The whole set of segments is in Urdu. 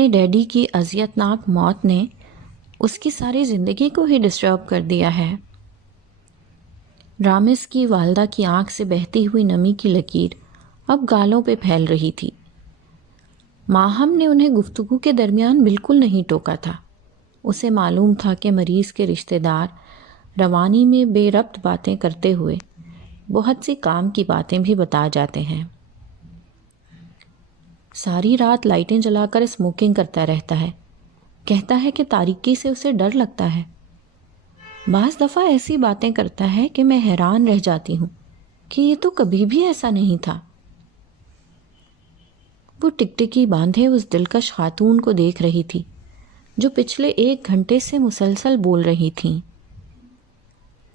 اپنے ڈیڈی کی اذیتناک موت نے اس کی ساری زندگی کو ہی ڈسٹرب کر دیا ہے۔ رامس کی والدہ کی آنکھ سے بہتی ہوئی نمی کی لکیر اب گالوں پہ پھیل رہی تھی۔ ماہم نے انہیں گفتگو کے درمیان بالکل نہیں ٹوکا تھا۔ اسے معلوم تھا کہ مریض کے رشتہ دار روانی میں بے ربط باتیں کرتے ہوئے بہت سی کام کی باتیں بھی بتا جاتے ہیں۔ ساری رات لائٹیں جلا کر اسموکنگ کرتا رہتا ہے، کہتا ہے کہ تاریکی سے اسے ڈر لگتا ہے۔ بعض دفعہ ایسی باتیں کرتا ہے کہ میں حیران رہ جاتی ہوں کہ یہ تو کبھی بھی ایسا نہیں تھا۔ وہ ٹکٹکی باندھے اس دلکش خاتون کو دیکھ رہی تھی جو پچھلے 1 گھنٹے سے مسلسل بول رہی تھیں۔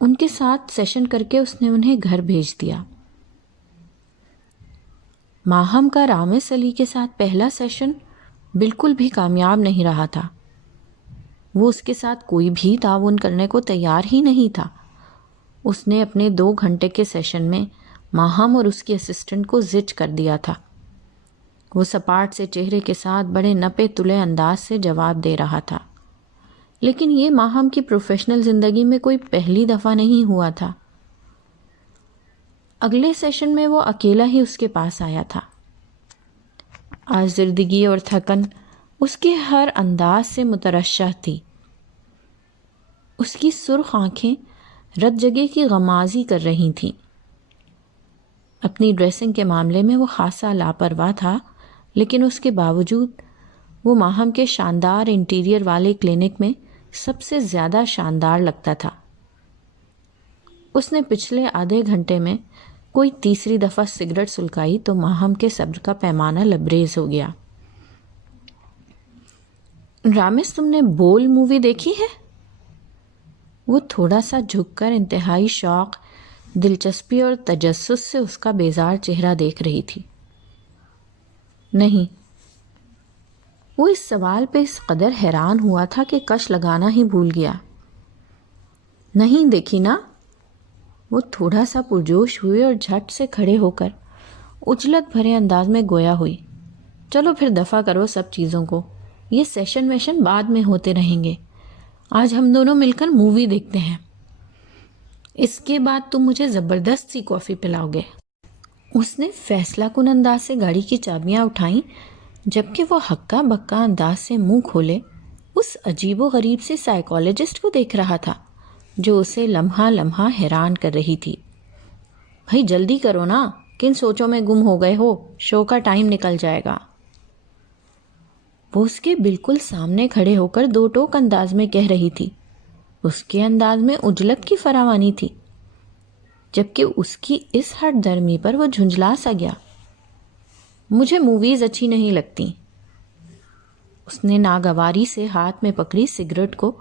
ان کے ساتھ سیشن کر کے اس نے انہیں گھر بھیج دیا۔ ماہم کا رامس علی کے ساتھ پہلا سیشن بالکل بھی کامیاب نہیں رہا تھا۔ وہ اس کے ساتھ کوئی بھی تعاون کرنے کو تیار ہی نہیں تھا۔ اس نے اپنے 2 گھنٹے کے سیشن میں ماہم اور اس کی اسسٹنٹ کو زج کر دیا تھا۔ وہ سپاٹ سے چہرے کے ساتھ بڑے نپے تلے انداز سے جواب دے رہا تھا، لیکن یہ ماہم کی پروفیشنل زندگی میں کوئی پہلی دفعہ نہیں ہوا تھا۔ اگلے سیشن میں وہ اکیلا ہی اس کے پاس آیا تھا۔ آزردگی اور تھکن اس کے ہر انداز سے مترشح تھی۔ اس کی سرخ آنکھیں رت جگہ کی غمازی کر رہی تھیں۔ اپنی ڈریسنگ کے معاملے میں وہ خاصا لاپرواہ تھا، لیکن اس کے باوجود وہ ماہم کے شاندار انٹیریئر والے کلینک میں سب سے زیادہ شاندار لگتا تھا۔ اس نے پچھلے آدھے گھنٹے میں کوئی تیسری دفعہ سگریٹ سلکائی تو ماہم کے صبر کا پیمانہ لبریز ہو گیا۔ رامس، تم نے بول مووی دیکھی ہے؟ وہ تھوڑا سا جھک کر انتہائی شوق، دلچسپی اور تجسس سے اس کا بیزار چہرہ دیکھ رہی تھی۔ نہیں۔ وہ اس سوال پہ اس قدر حیران ہوا تھا کہ کش لگانا ہی بھول گیا۔ نہیں دیکھی نا؟ وہ تھوڑا سا پرجوش ہوئی اور جھٹ سے کھڑے ہو کر اجلت بھرے انداز میں گویا ہوئی۔ چلو پھر دفع کرو سب چیزوں کو، یہ سیشن ویشن بعد میں ہوتے رہیں گے، آج ہم دونوں مل کر مووی دیکھتے ہیں، اس کے بعد تم مجھے زبردست سی کافی پلاؤ گے۔ اس نے فیصلہ کن انداز سے گاڑی کی چابیاں اٹھائیں، جبکہ وہ ہکا بکا انداز سے منہ کھولے اس عجیب و غریب سے سائیکالوجسٹ کو دیکھ رہا تھا جو اسے لمحہ لمحہ حیران کر رہی تھی۔ بھائی جلدی کرو نا، کن سوچوں میں گم ہو گئے ہو، شو کا ٹائم نکل جائے گا۔ وہ اس کے بالکل سامنے کھڑے ہو کر 2 ٹوک انداز میں کہہ رہی تھی۔ اس کے انداز میں عجلت کی فراوانی تھی، جبکہ اس کی اس ہٹ درمی پر وہ جھنجھلا سا گیا۔ مجھے موویز اچھی نہیں لگتی۔ اس نے ناگواری سے ہاتھ میں پکڑی سگریٹ کو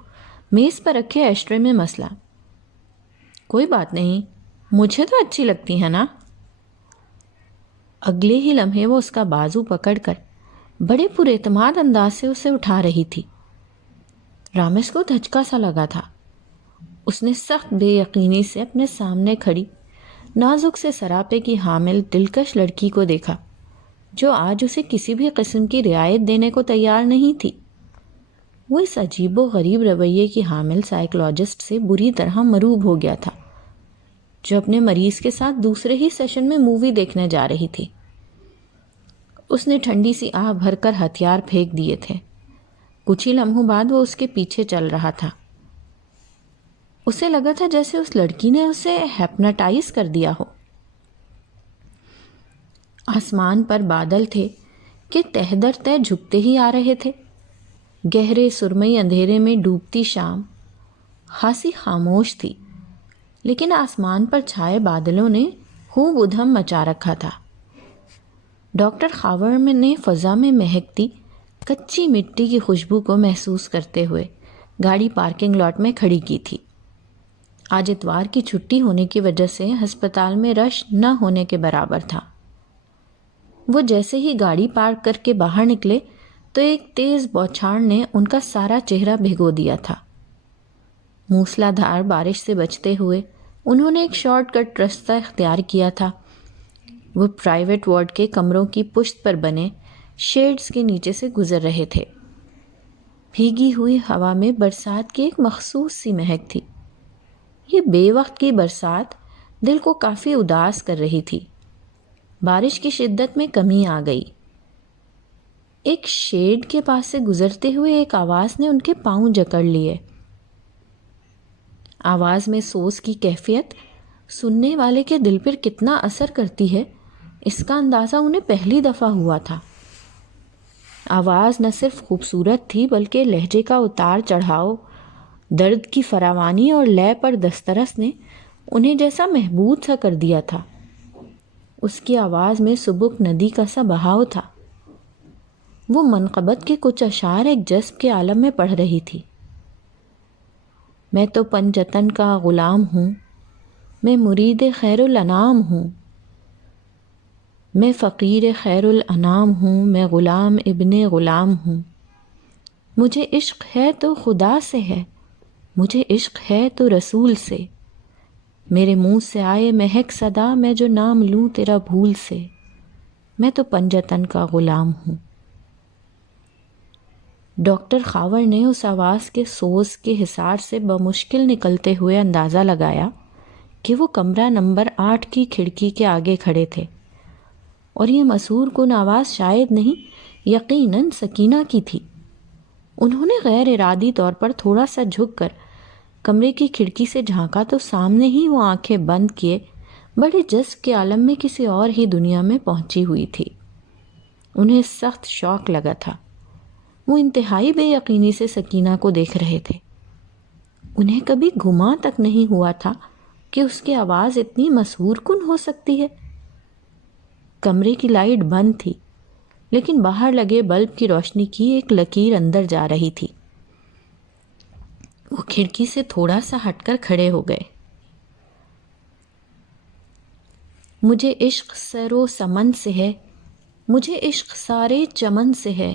میز پر رکھے ایشٹرے میں مسلا۔ کوئی بات نہیں، مجھے تو اچھی لگتی ہے نا۔ اگلے ہی لمحے وہ اس کا بازو پکڑ کر بڑے پر اعتماد انداز سے اسے اٹھا رہی تھی۔ رامس کو دھچکا سا لگا تھا۔ اس نے سخت بے یقینی سے اپنے سامنے کھڑی نازک سے سراپے کی حامل دلکش لڑکی کو دیکھا جو آج اسے کسی بھی قسم کی رعایت دینے کو تیار نہیں تھی۔ وہ اس عجیب و غریب رویے کی حامل سائیکولوجسٹ سے بری طرح مروب ہو گیا تھا جو اپنے مریض کے ساتھ دوسرے ہی سیشن میں مووی دیکھنے جا رہی تھی۔ اس نے ٹھنڈی سی آہ بھر کر ہتھیار پھینک دیے تھے۔ کچھ ہی لمحوں بعد وہ اس کے پیچھے چل رہا تھا۔ اسے لگا تھا جیسے اس لڑکی نے اسے ہیپناٹائز کر دیا ہو۔ آسمان پر بادل تھے کہ تہ در تہ جھکتے ہی آ رہے تھے۔ گہرے سرمئی اندھیرے میں ڈوبتی شام خاصی خاموش تھی، لیکن آسمان پر چھائے بادلوں نے خوب ادھم مچا رکھا تھا۔ ڈاکٹر خاور نے فضا میں مہکتی کچی مٹی کی خوشبو کو محسوس کرتے ہوئے گاڑی پارکنگ لاٹ میں کھڑی کی تھی۔ آج اتوار کی چھٹی ہونے کی وجہ سے ہسپتال میں رش نہ ہونے کے برابر تھا۔ وہ جیسے ہی گاڑی پارک کر کے باہر نکلے تو ایک تیز بوچھاڑ نے ان کا سارا چہرہ بھگو دیا تھا۔ موسلا دھار بارش سے بچتے ہوئے انہوں نے ایک شارٹ کٹ رستہ اختیار کیا تھا۔ وہ پرائیویٹ وارڈ کے کمروں کی پشت پر بنے شیڈز کے نیچے سے گزر رہے تھے۔ بھیگی ہوئی ہوا میں برسات کی ایک مخصوص سی مہک تھی۔ یہ بے وقت کی برسات دل کو کافی اداس کر رہی تھی۔ بارش کی شدت میں کمی آ گئی۔ ایک شیڈ کے پاس سے گزرتے ہوئے ایک آواز نے ان کے پاؤں جکڑ لیے۔ آواز میں سوز کی کیفیت سننے والے کے دل پر کتنا اثر کرتی ہے، اس کا اندازہ انہیں پہلی دفعہ ہوا تھا۔ آواز نہ صرف خوبصورت تھی بلکہ لہجے کا اتار چڑھاؤ، درد کی فراوانی اور لے پر دسترس نے انہیں جیسا محبوب سا کر دیا تھا۔ اس کی آواز میں سبک ندی کا سا بہاؤ تھا۔ وہ منقبت کے کچھ اشعار ایک جذب کے عالم میں پڑھ رہی تھی۔ میں تو پنجتن کا غلام ہوں، میں مرید خیر الانام ہوں، میں فقیر خیر الانام ہوں، میں غلام ابن غلام ہوں۔ مجھے عشق ہے تو خدا سے ہے، مجھے عشق ہے تو رسول سے، میرے منہ سے آئے مہک صدا، میں جو نام لوں تیرا بھول سے، میں تو پنجتن کا غلام ہوں۔ ڈاکٹر خاور نے اس آواز کے سوز کے حصار سے بمشکل نکلتے ہوئے اندازہ لگایا کہ وہ کمرہ نمبر 8 کی کھڑکی کے آگے کھڑے تھے، اور یہ مسحور کن آواز شاید نہیں یقیناً سکینہ کی تھی۔ انہوں نے غیر ارادی طور پر تھوڑا سا جھک کر کمرے کی کھڑکی سے جھانکا تو سامنے ہی وہ آنکھیں بند کیے بڑے جذب کے عالم میں کسی اور ہی دنیا میں پہنچی ہوئی تھی۔ انہیں سخت شوق لگا تھا۔ وہ انتہائی بے یقینی سے سکینہ کو دیکھ رہے تھے۔ انہیں کبھی گمان تک نہیں ہوا تھا کہ اس کی آواز اتنی مسحور کن ہو سکتی ہے۔ کمرے کی لائٹ بند تھی، لیکن باہر لگے بلب کی روشنی کی ایک لکیر اندر جا رہی تھی۔ وہ کھڑکی سے تھوڑا سا ہٹ کر کھڑے ہو گئے۔ مجھے عشق سر و سمن سے ہے، مجھے عشق سارے چمن سے ہے،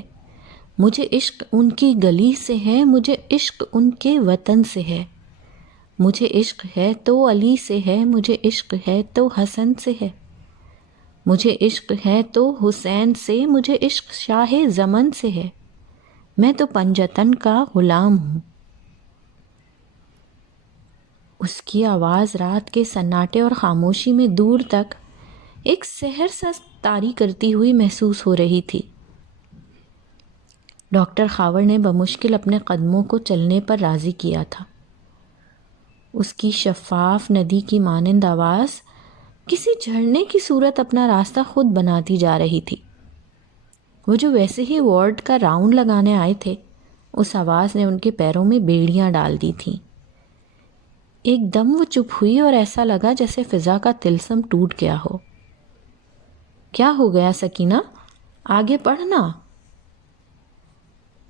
مجھے عشق ان کی گلی سے ہے، مجھے عشق ان کے وطن سے ہے، مجھے عشق ہے تو علی سے ہے، مجھے عشق ہے تو حسن سے ہے، مجھے عشق ہے تو حسین سے، مجھے عشق شاہ زمن سے ہے، میں تو پنجتن کا غلام ہوں۔ اس کی آواز رات کے سناٹے اور خاموشی میں دور تک ایک سحر سا طاری کرتی ہوئی محسوس ہو رہی تھی۔ ڈاکٹر خاور نے بمشکل اپنے قدموں کو چلنے پر راضی کیا تھا۔ اس کی شفاف ندی کی مانند آواز کسی جھرنے کی صورت اپنا راستہ خود بناتی جا رہی تھی۔ وہ جو ویسے ہی وارڈ کا راؤنڈ لگانے آئے تھے، اس آواز نے ان کے پیروں میں بیڑیاں ڈال دی تھیں۔ ایک دم وہ چپ ہوئی اور ایسا لگا جیسے فضا کا طلسم ٹوٹ گیا ہو۔ کیا ہو گیا سکینہ؟ آگے پڑھنا۔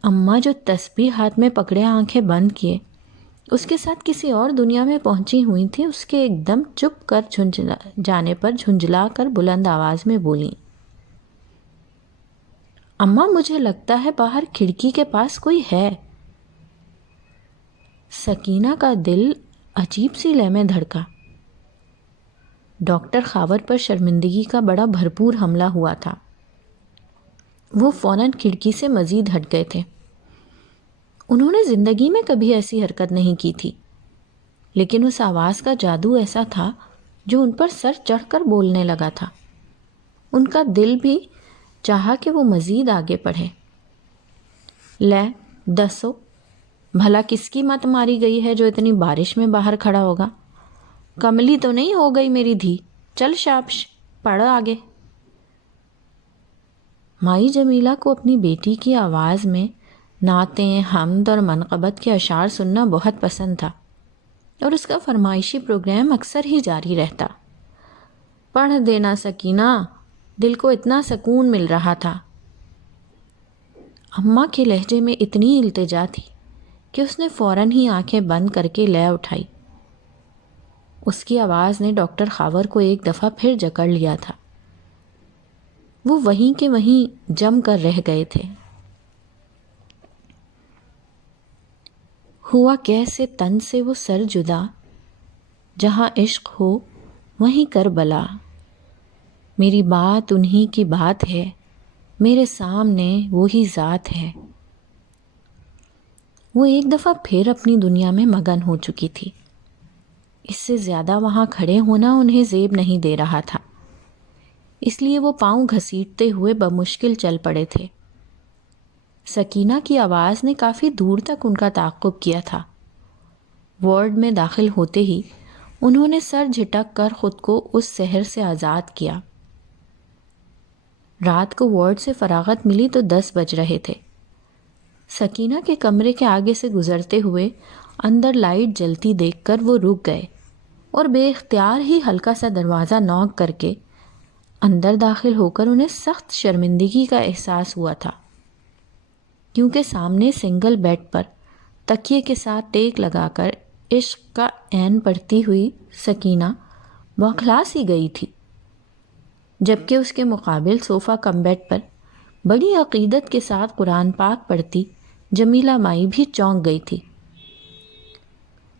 اماں جو تسبیح ہاتھ میں پکڑے آنکھیں بند کیے اس کے ساتھ کسی اور دنیا میں پہنچی ہوئی تھیں، اس کے ایک دم چپ کر جانے پر جھنجھلا کر بلند آواز میں بولیں، اماں مجھے لگتا ہے باہر کھڑکی کے پاس کوئی ہے۔ سکینہ کا دل عجیب سی لے میں دھڑکا۔ ڈاکٹر خاور پر شرمندگی کا بڑا بھرپور حملہ ہوا تھا۔ وہ فوراً کھڑکی سے مزید ہٹ گئے تھے۔ انہوں نے زندگی میں کبھی ایسی حرکت نہیں کی تھی، لیکن اس آواز کا جادو ایسا تھا جو ان پر سر چڑھ کر بولنے لگا تھا۔ ان کا دل بھی چاہا کہ وہ مزید آگے پڑھے۔ لے دسو، بھلا کس کی مت ماری گئی ہے جو اتنی بارش میں باہر کھڑا ہوگا؟ کملی تو نہیں ہو گئی میری دھی؟ چل شابش، پڑھ آگے۔ مائی جمیلہ کو اپنی بیٹی کی آواز میں نعتیں، حمد اور منقبت کے اشعار سننا بہت پسند تھا، اور اس کا فرمائشی پروگرام اکثر ہی جاری رہتا۔ پڑھ دینا سکینہ، دل کو اتنا سکون مل رہا تھا۔ اماں کے لہجے میں اتنی التجا تھی کہ اس نے فوراً ہی آنکھیں بند کر کے لے اٹھائی۔ اس کی آواز نے ڈاکٹر خاور کو ایک دفعہ پھر جکڑ لیا تھا۔ وہ وہیں کے وہیں جم کر رہ گئے تھے۔ ہوا کیسے تن سے وہ سر جدا، جہاں عشق ہو وہیں کربلا، میری بات انہی کی بات ہے، میرے سامنے وہی ذات ہے۔ وہ ایک دفعہ پھر اپنی دنیا میں مگن ہو چکی تھی۔ اس سے زیادہ وہاں کھڑے ہونا انہیں زیب نہیں دے رہا تھا، اس لیے وہ پاؤں گھسیٹتے ہوئے بمشکل چل پڑے تھے۔ سکینہ کی آواز نے کافی دور تک ان کا تعاقب کیا تھا۔ وارڈ میں داخل ہوتے ہی انہوں نے سر جھٹک کر خود کو اس سحر سے آزاد کیا۔ رات کو وارڈ سے فراغت ملی تو 10 بج رہے تھے۔ سکینہ کے کمرے کے آگے سے گزرتے ہوئے اندر لائٹ جلتی دیکھ کر وہ رک گئے اور بے اختیار ہی ہلکا سا دروازہ نوک کر کے اندر داخل ہو کر انہیں سخت شرمندگی کا احساس ہوا تھا، کیونکہ سامنے سنگل بیڈ پر تکیے کے ساتھ ٹیک لگا کر عشق کا عین پڑھتی ہوئی سکینہ بوکھلا سی گئی تھی، جبکہ اس کے مقابل صوفہ کم بیڈ پر بڑی عقیدت کے ساتھ قرآن پاک پڑھتی جمیلہ مائی بھی چونک گئی تھی۔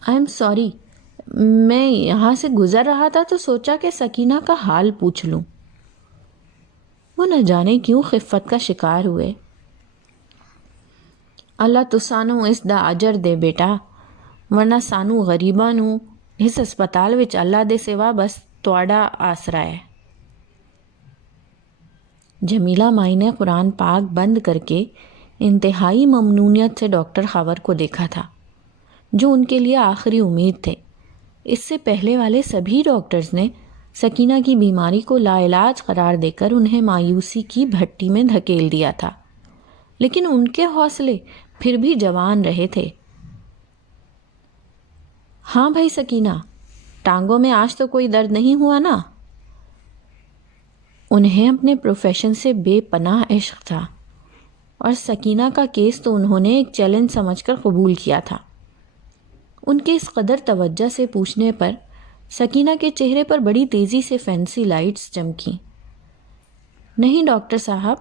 آئی ایم سوری، میں یہاں سے گزر رہا تھا تو سوچا کہ سکینہ کا حال پوچھ لوں۔ وہ نہ جانے کیوں خفت کا شکار ہوئے۔ اللہ تو سانو اس دا اجر دے بیٹا، ورنہ سانو غریباں نو اس ہسپتال وچ اللہ دے سوا بس تواڈا آسرا ہے۔ جمیلہ مائی نے قرآن پاک بند کر کے انتہائی ممنونیت سے ڈاکٹر خاور کو دیکھا تھا، جو ان کے لیے آخری امید تھے۔ اس سے پہلے والے سبھی ڈاکٹرز نے سکینہ کی بیماری کو لا علاج قرار دے کر انہیں مایوسی کی بھٹی میں دھکیل دیا تھا، لیکن ان کے حوصلے پھر بھی جوان رہے تھے۔ ہاں بھائی سکینہ، ٹانگوں میں آج تو کوئی درد نہیں ہوا نا؟ انہیں اپنے پروفیشن سے بے پناہ عشق تھا، اور سکینہ کا کیس تو انہوں نے ایک چیلنج سمجھ کر قبول کیا تھا۔ ان کے اس قدر توجہ سے پوچھنے پر سکینہ کے چہرے پر بڑی تیزی سے فینسی لائٹس چمکیں۔ نہیں ڈاکٹر صاحب،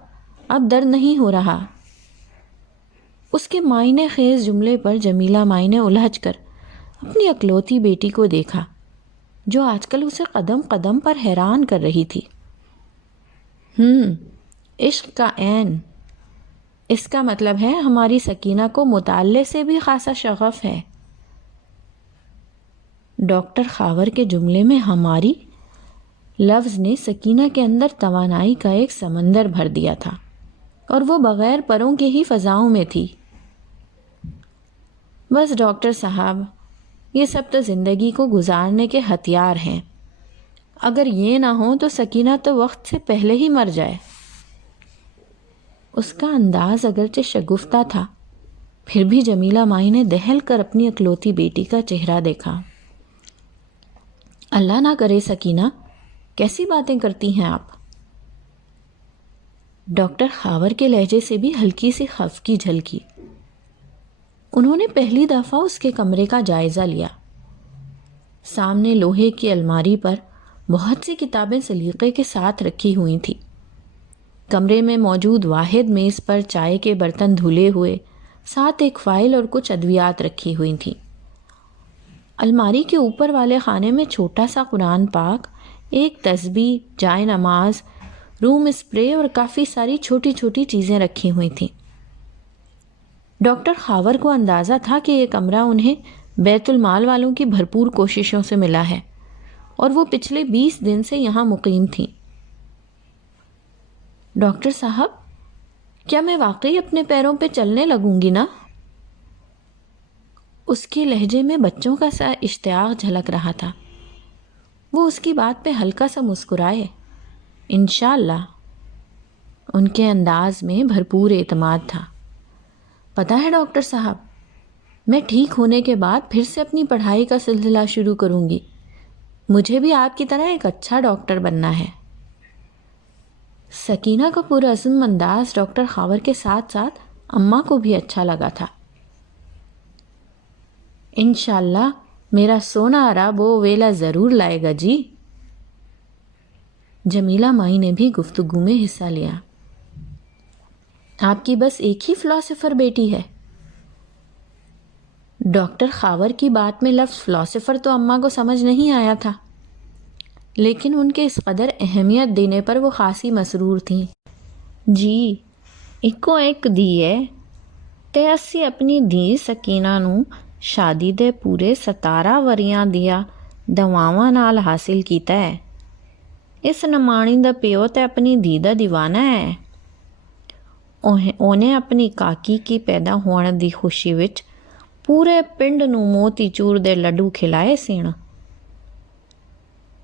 اب درد نہیں ہو رہا۔ اس کے معنی خیز جملے پر جمیلہ مائی نے الجھ کر اپنی اکلوتی بیٹی کو دیکھا، جو آج کل اسے قدم قدم پر حیران کر رہی تھی۔ عشق کا عین، اس کا مطلب ہے ہماری سکینہ کو مطالعے سے بھی خاصا شغف ہے۔ ڈاکٹر خاور کے جملے میں ہماری لفظ نے سکینہ کے اندر توانائی کا ایک سمندر بھر دیا تھا، اور وہ بغیر پروں کے ہی فضاؤں میں تھی۔ بس ڈاکٹر صاحب، یہ سب تو زندگی کو گزارنے کے ہتھیار ہیں، اگر یہ نہ ہو تو سکینہ تو وقت سے پہلے ہی مر جائے۔ اس کا انداز اگرچہ شگفتہ تھا، پھر بھی جمیلہ مائی نے دہل کر اپنی اکلوتی بیٹی کا چہرہ دیکھا۔ اللہ نہ کرے سکینہ، کیسی باتیں کرتی ہیں آپ؟ ڈاکٹر خاور کے لہجے سے بھی ہلکی سی خف کی جھلکی۔ انہوں نے پہلی دفعہ اس کے کمرے کا جائزہ لیا۔ سامنے لوہے کی الماری پر بہت سی کتابیں سلیقے کے ساتھ رکھی ہوئی تھیں۔ کمرے میں موجود واحد میز پر چائے کے برتن دھلے ہوئے، ساتھ ایک فائل اور کچھ ادویات رکھی ہوئی تھیں۔ الماری کے اوپر والے خانے میں چھوٹا سا قرآن پاک، ایک تسبیح، جائے نماز، روم اسپرے اور کافی ساری چھوٹی چھوٹی چیزیں رکھی ہوئی تھیں۔ ڈاکٹر خاور کو اندازہ تھا کہ یہ کمرہ انہیں بیت المال والوں کی بھرپور کوششوں سے ملا ہے، اور وہ پچھلے 20 دن سے یہاں مقیم تھیں۔ ڈاکٹر صاحب، کیا میں واقعی اپنے پیروں پہ چلنے لگوں گی نا؟ اس کے لہجے میں بچوں کا سا اشتیاق جھلک رہا تھا۔ وہ اس کی بات پہ ہلکا سا مسکرائے۔ انشاءاللہ۔ ان کے انداز میں بھرپور اعتماد تھا۔ پتہ ہے ڈاکٹر صاحب، میں ٹھیک ہونے کے بعد پھر سے اپنی پڑھائی کا سلسلہ شروع کروں گی۔ مجھے بھی آپ کی طرح ایک اچھا ڈاکٹر بننا ہے۔ سکینہ کا پرعزم انداز ڈاکٹر خاور کے ساتھ ساتھ اماں کو بھی اچھا لگا تھا۔ انشاءاللہ میرا سونا عرب وہ ویلا ضرور لائے گا جی۔ جمیلہ مائی نے بھی گفتگو میں حصہ لیا۔ آپ کی بس ایک ہی فلاسفر بیٹی ہے؟ ڈاکٹر خاور کی بات میں لفظ فلاسفر تو اماں کو سمجھ نہیں آیا تھا، لیکن ان کے اس قدر اہمیت دینے پر وہ خاصی مسرور تھیں۔ ਜੀ ਇੱਕੋ ਇੱਕ ਧੀ ਹੈ ਤੇ ਅਸੀਂ ਆਪਣੀ ਧੀ ਸਕੀਨਾ ਨੂੰ ਸ਼ਾਦੀ ਦੇ ਪੂਰੇ 17 ਵਰਿਆਂ ਦੀਆਂ ਦਵਾਵਾਂ ਨਾਲ ਹਾਸਿਲ ਕੀਤਾ ਹੈ। ਇਸ ਨਮਾਣੀ ਦਾ ਪਿਓ ਤੇ ਆਪਣੀ ਧੀ ਦਾ دیਵਾਨਾ ਹੈ। ਉਹਨੇ ਆਪਣੀ ਕਾਕੀ ਕੀ ਪੈਦਾ ਹੋਣ ਦੀ ਖੁਸ਼ੀ ਵਿੱਚ ਪੂਰੇ ਪਿੰਡ ਨੂੰ ਮੋਤੀ ਚੂਰ ਦੇ ਲੱਡੂ ਖਿਲਾਏ ਸੀਣ।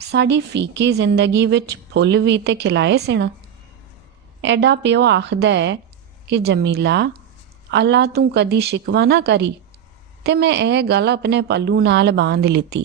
ਸਾਡੀ ਫੀਕੀ ਜ਼ਿੰਦਗੀ ਵਿੱਚ ਫੁੱਲ ਵੀ ਤੇ ਖਿਲਾਏ ਸਿਣ। ਐਡਾ ਪਿਓ ਆਖਦਾ ਹੈ ਕਿ ਜਮੀਲਾ ਅੱਲਾ ਤੂੰ ਕਦੀ ਸ਼ਿਕਵਾ ਨਾ ਕਰੀ, ਤੇ ਮੈਂ ਇਹ ਗੱਲ ਆਪਣੇ ਪੱਲੂ ਨਾਲ ਬਾਂਧ ਲਿੱਤੀ।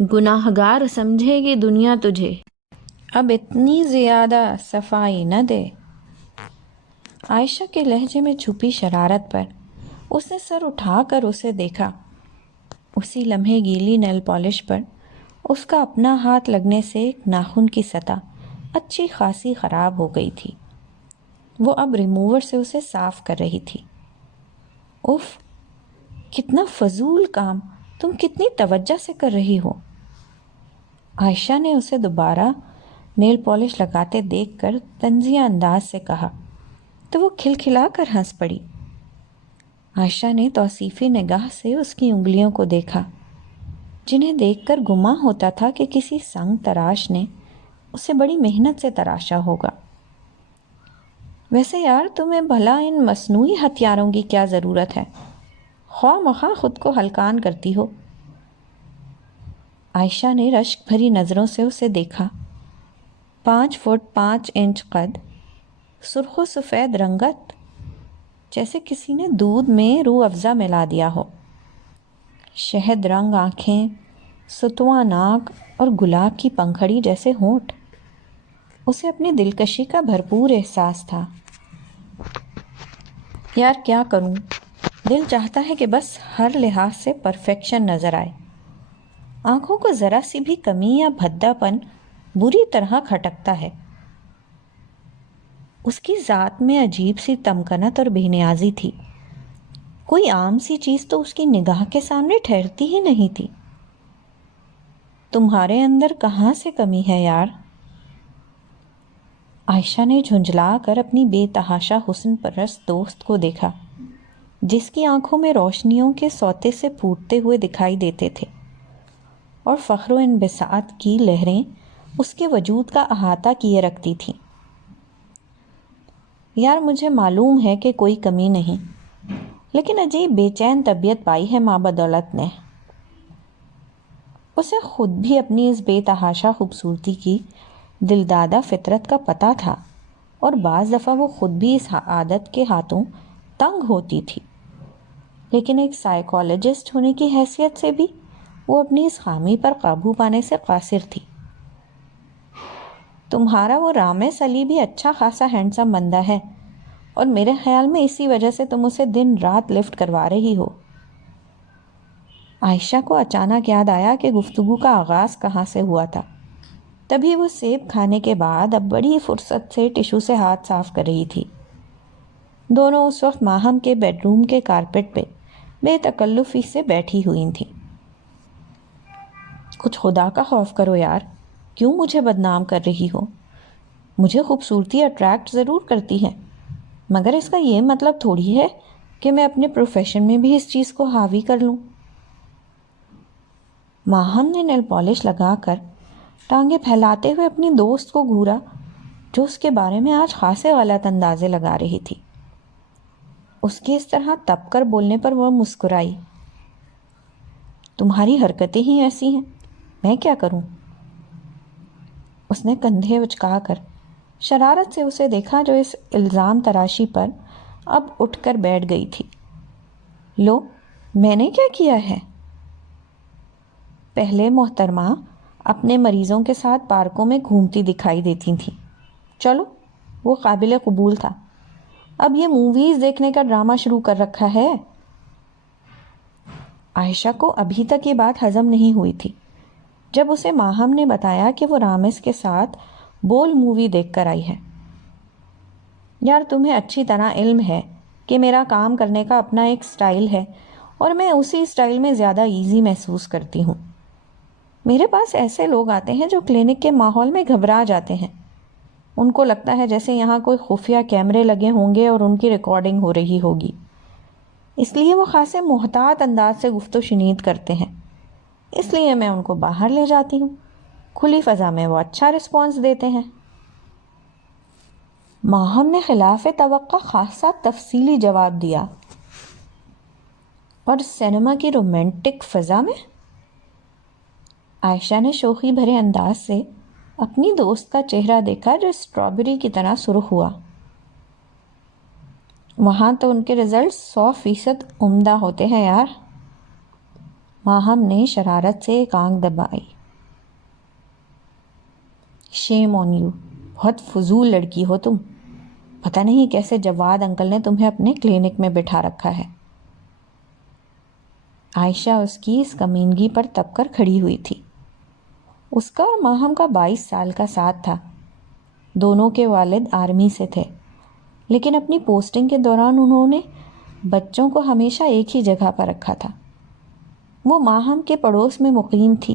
گناہگار سمجھے گی دنیا تجھے، اب اتنی زیادہ صفائی نہ دے۔ عائشہ کے لہجے میں چھپی شرارت پر اس نے سر اٹھا کر اسے دیکھا۔ اسی لمحے گیلی نیل پالش پر اس کا اپنا ہاتھ لگنے سے ایک ناخن کی سطح اچھی خاصی خراب ہو گئی تھی۔ وہ اب ریموور سے اسے صاف کر رہی تھی۔ اف، کتنا فضول کام، تم کتنی توجہ سے کر رہی ہو۔ عائشہ نے اسے دوبارہ نیل پالش لگاتے دیکھ کر طنزیہ انداز سے کہا تو وہ کھلکھلا کر ہنس پڑی۔ عائشہ نے توصیفی نگاہ سے اس کی انگلیوں کو دیکھا، جنہیں دیکھ کر گمان ہوتا تھا کہ کسی سنگ تراش نے اسے بڑی محنت سے تراشا ہوگا۔ ویسے یار، تمہیں بھلا ان مصنوعی ہتھیاروں کی کیا ضرورت ہے؟ خواہ مخواہ خود کو ہلکان کرتی ہو۔ عائشہ نے رشک بھری نظروں سے اسے دیکھا۔ 5 فٹ 5 انچ قد، سرخ و سفید رنگت، جیسے کسی نے دودھ میں روح افزا ملا دیا ہو۔ شہد رنگ آنکھیں، ستواں ناک اور گلاب کی پنکھڑی جیسے ہونٹ۔ اسے اپنی دلکشی کا بھرپور احساس تھا۔ یار کیا کروں، دل چاہتا ہے کہ بس ہر لحاظ سے پرفیکشن نظر آئے۔ آنکھوں کو ذرا سی بھی کمی یا بھدا پن بری طرح کھٹکتا ہے۔ اس کی ذات میں عجیب سی تمکنت اور بے نیازی تھی۔ کوئی عام سی چیز تو اس کی نگاہ کے سامنے ٹھہرتی ہی نہیں تھی۔ تمہارے اندر کہاں سے کمی ہے یار؟ عائشہ نے جھنجھلا کر اپنی بے تحاشا حسن پرست دوست کو دیکھا، جس کی آنکھوں میں روشنیوں کے سوتے سے پھوٹتے ہوئے دکھائی دیتے تھے اور فخر و انبساط کی لہریں اس کے وجود کا احاطہ کیے رکھتی تھیں۔ یار مجھے معلوم ہے کہ کوئی کمی نہیں، لیکن عجیب بے چین طبیعت پائی ہے ماں بدولت نے۔ اسے خود بھی اپنی اس بے تحاشا خوبصورتی کی دلدادہ فطرت کا پتہ تھا، اور بعض دفعہ وہ خود بھی اس عادت کے ہاتھوں تنگ ہوتی تھی، لیکن ایک سائیکالوجسٹ ہونے کی حیثیت سے بھی وہ اپنی اس خامی پر قابو پانے سے قاصر تھی۔ تمہارا وہ رامس علی بھی اچھا خاصا ہینڈسم بندہ ہے، اور میرے خیال میں اسی وجہ سے تم اسے دن رات لفٹ کروا رہی ہو۔ عائشہ کو اچانک یاد آیا کہ گفتگو کا آغاز کہاں سے ہوا تھا۔ تبھی وہ سیب کھانے کے بعد اب بڑی فرصت سے ٹیشو سے ہاتھ صاف کر رہی تھی۔ دونوں اس وقت ماہم کے بیڈ روم کے کارپٹ پہ بے تکلفی سے بیٹھی ہوئی تھیں۔ کچھ خدا کا خوف کرو یار، کیوں مجھے بدنام کر رہی ہو؟ مجھے خوبصورتی اٹریکٹ ضرور کرتی ہے، مگر اس کا یہ مطلب تھوڑی ہے کہ میں اپنے پروفیشن میں بھی اس چیز کو حاوی کر لوں۔ ماہم نے نیل پالش لگا کر ٹانگیں پھیلاتے ہوئے اپنی دوست کو گھورا، جو اس کے بارے میں آج خاصے غلط اندازے لگا رہی تھی۔ اس کے اس طرح تپ کر بولنے پر وہ مسکرائی۔ تمہاری حرکتیں ہی ایسی ہیں، میں کیا کروں؟ اس نے کندھے اچکا کر شرارت سے اسے دیکھا، جو اس الزام تراشی پر اب اٹھ کر بیٹھ گئی تھی۔ لو، میں نے کیا کیا ہے؟ پہلے محترمہ اپنے مریضوں کے ساتھ پارکوں میں گھومتی دکھائی دیتی تھیں، چلو وہ قابل قبول تھا۔ اب یہ موویز دیکھنے کا ڈرامہ شروع کر رکھا ہے۔ عائشہ کو ابھی تک یہ بات ہضم نہیں ہوئی تھی، جب اسے ماہم نے بتایا کہ وہ رامس کے ساتھ بول مووی دیکھ کر آئی ہے۔ یار تمہیں اچھی طرح علم ہے کہ میرا کام کرنے کا اپنا ایک سٹائل ہے، اور میں اسی سٹائل میں زیادہ ایزی محسوس کرتی ہوں۔ میرے پاس ایسے لوگ آتے ہیں جو کلینک کے ماحول میں گھبرا جاتے ہیں۔ ان کو لگتا ہے جیسے یہاں کوئی خفیہ کیمرے لگے ہوں گے اور ان کی ریکارڈنگ ہو رہی ہوگی، اس لیے وہ خاصے محتاط انداز سے گفت و شنید کرتے ہیں۔ اس لیے میں ان کو باہر لے جاتی ہوں، کھلی فضا میں وہ اچھا رسپانس دیتے ہیں۔ ماہم نے خلاف توقع خاصا تفصیلی جواب دیا۔ اور سینما کی رومانٹک فضا میں؟ عائشہ نے شوخی بھرے انداز سے اپنی دوست کا چہرہ دیکھا، جو اسٹرابیری کی طرح سرخ ہوا۔ وہاں تو ان کے رزلٹس 100% عمدہ ہوتے ہیں یار۔ ماہم نے شرارت سے ایک آنکھ دبائی. شیم آن یو، بہت فضول لڑکی ہو تم. پتہ نہیں کیسے جواد انکل نے تمہیں اپنے کلینک میں بٹھا رکھا ہے. عائشہ اس کی اس کمینگی پر تپ کر کھڑی ہوئی تھی. اس کا اور ماہم کا 22 سال کا ساتھ تھا. دونوں کے والد آرمی سے تھے، لیکن اپنی پوسٹنگ کے دوران انہوں نے بچوں کو ہمیشہ ایک ہی جگہ پر رکھا تھا. وہ ماہم کے پڑوس میں مقیم تھی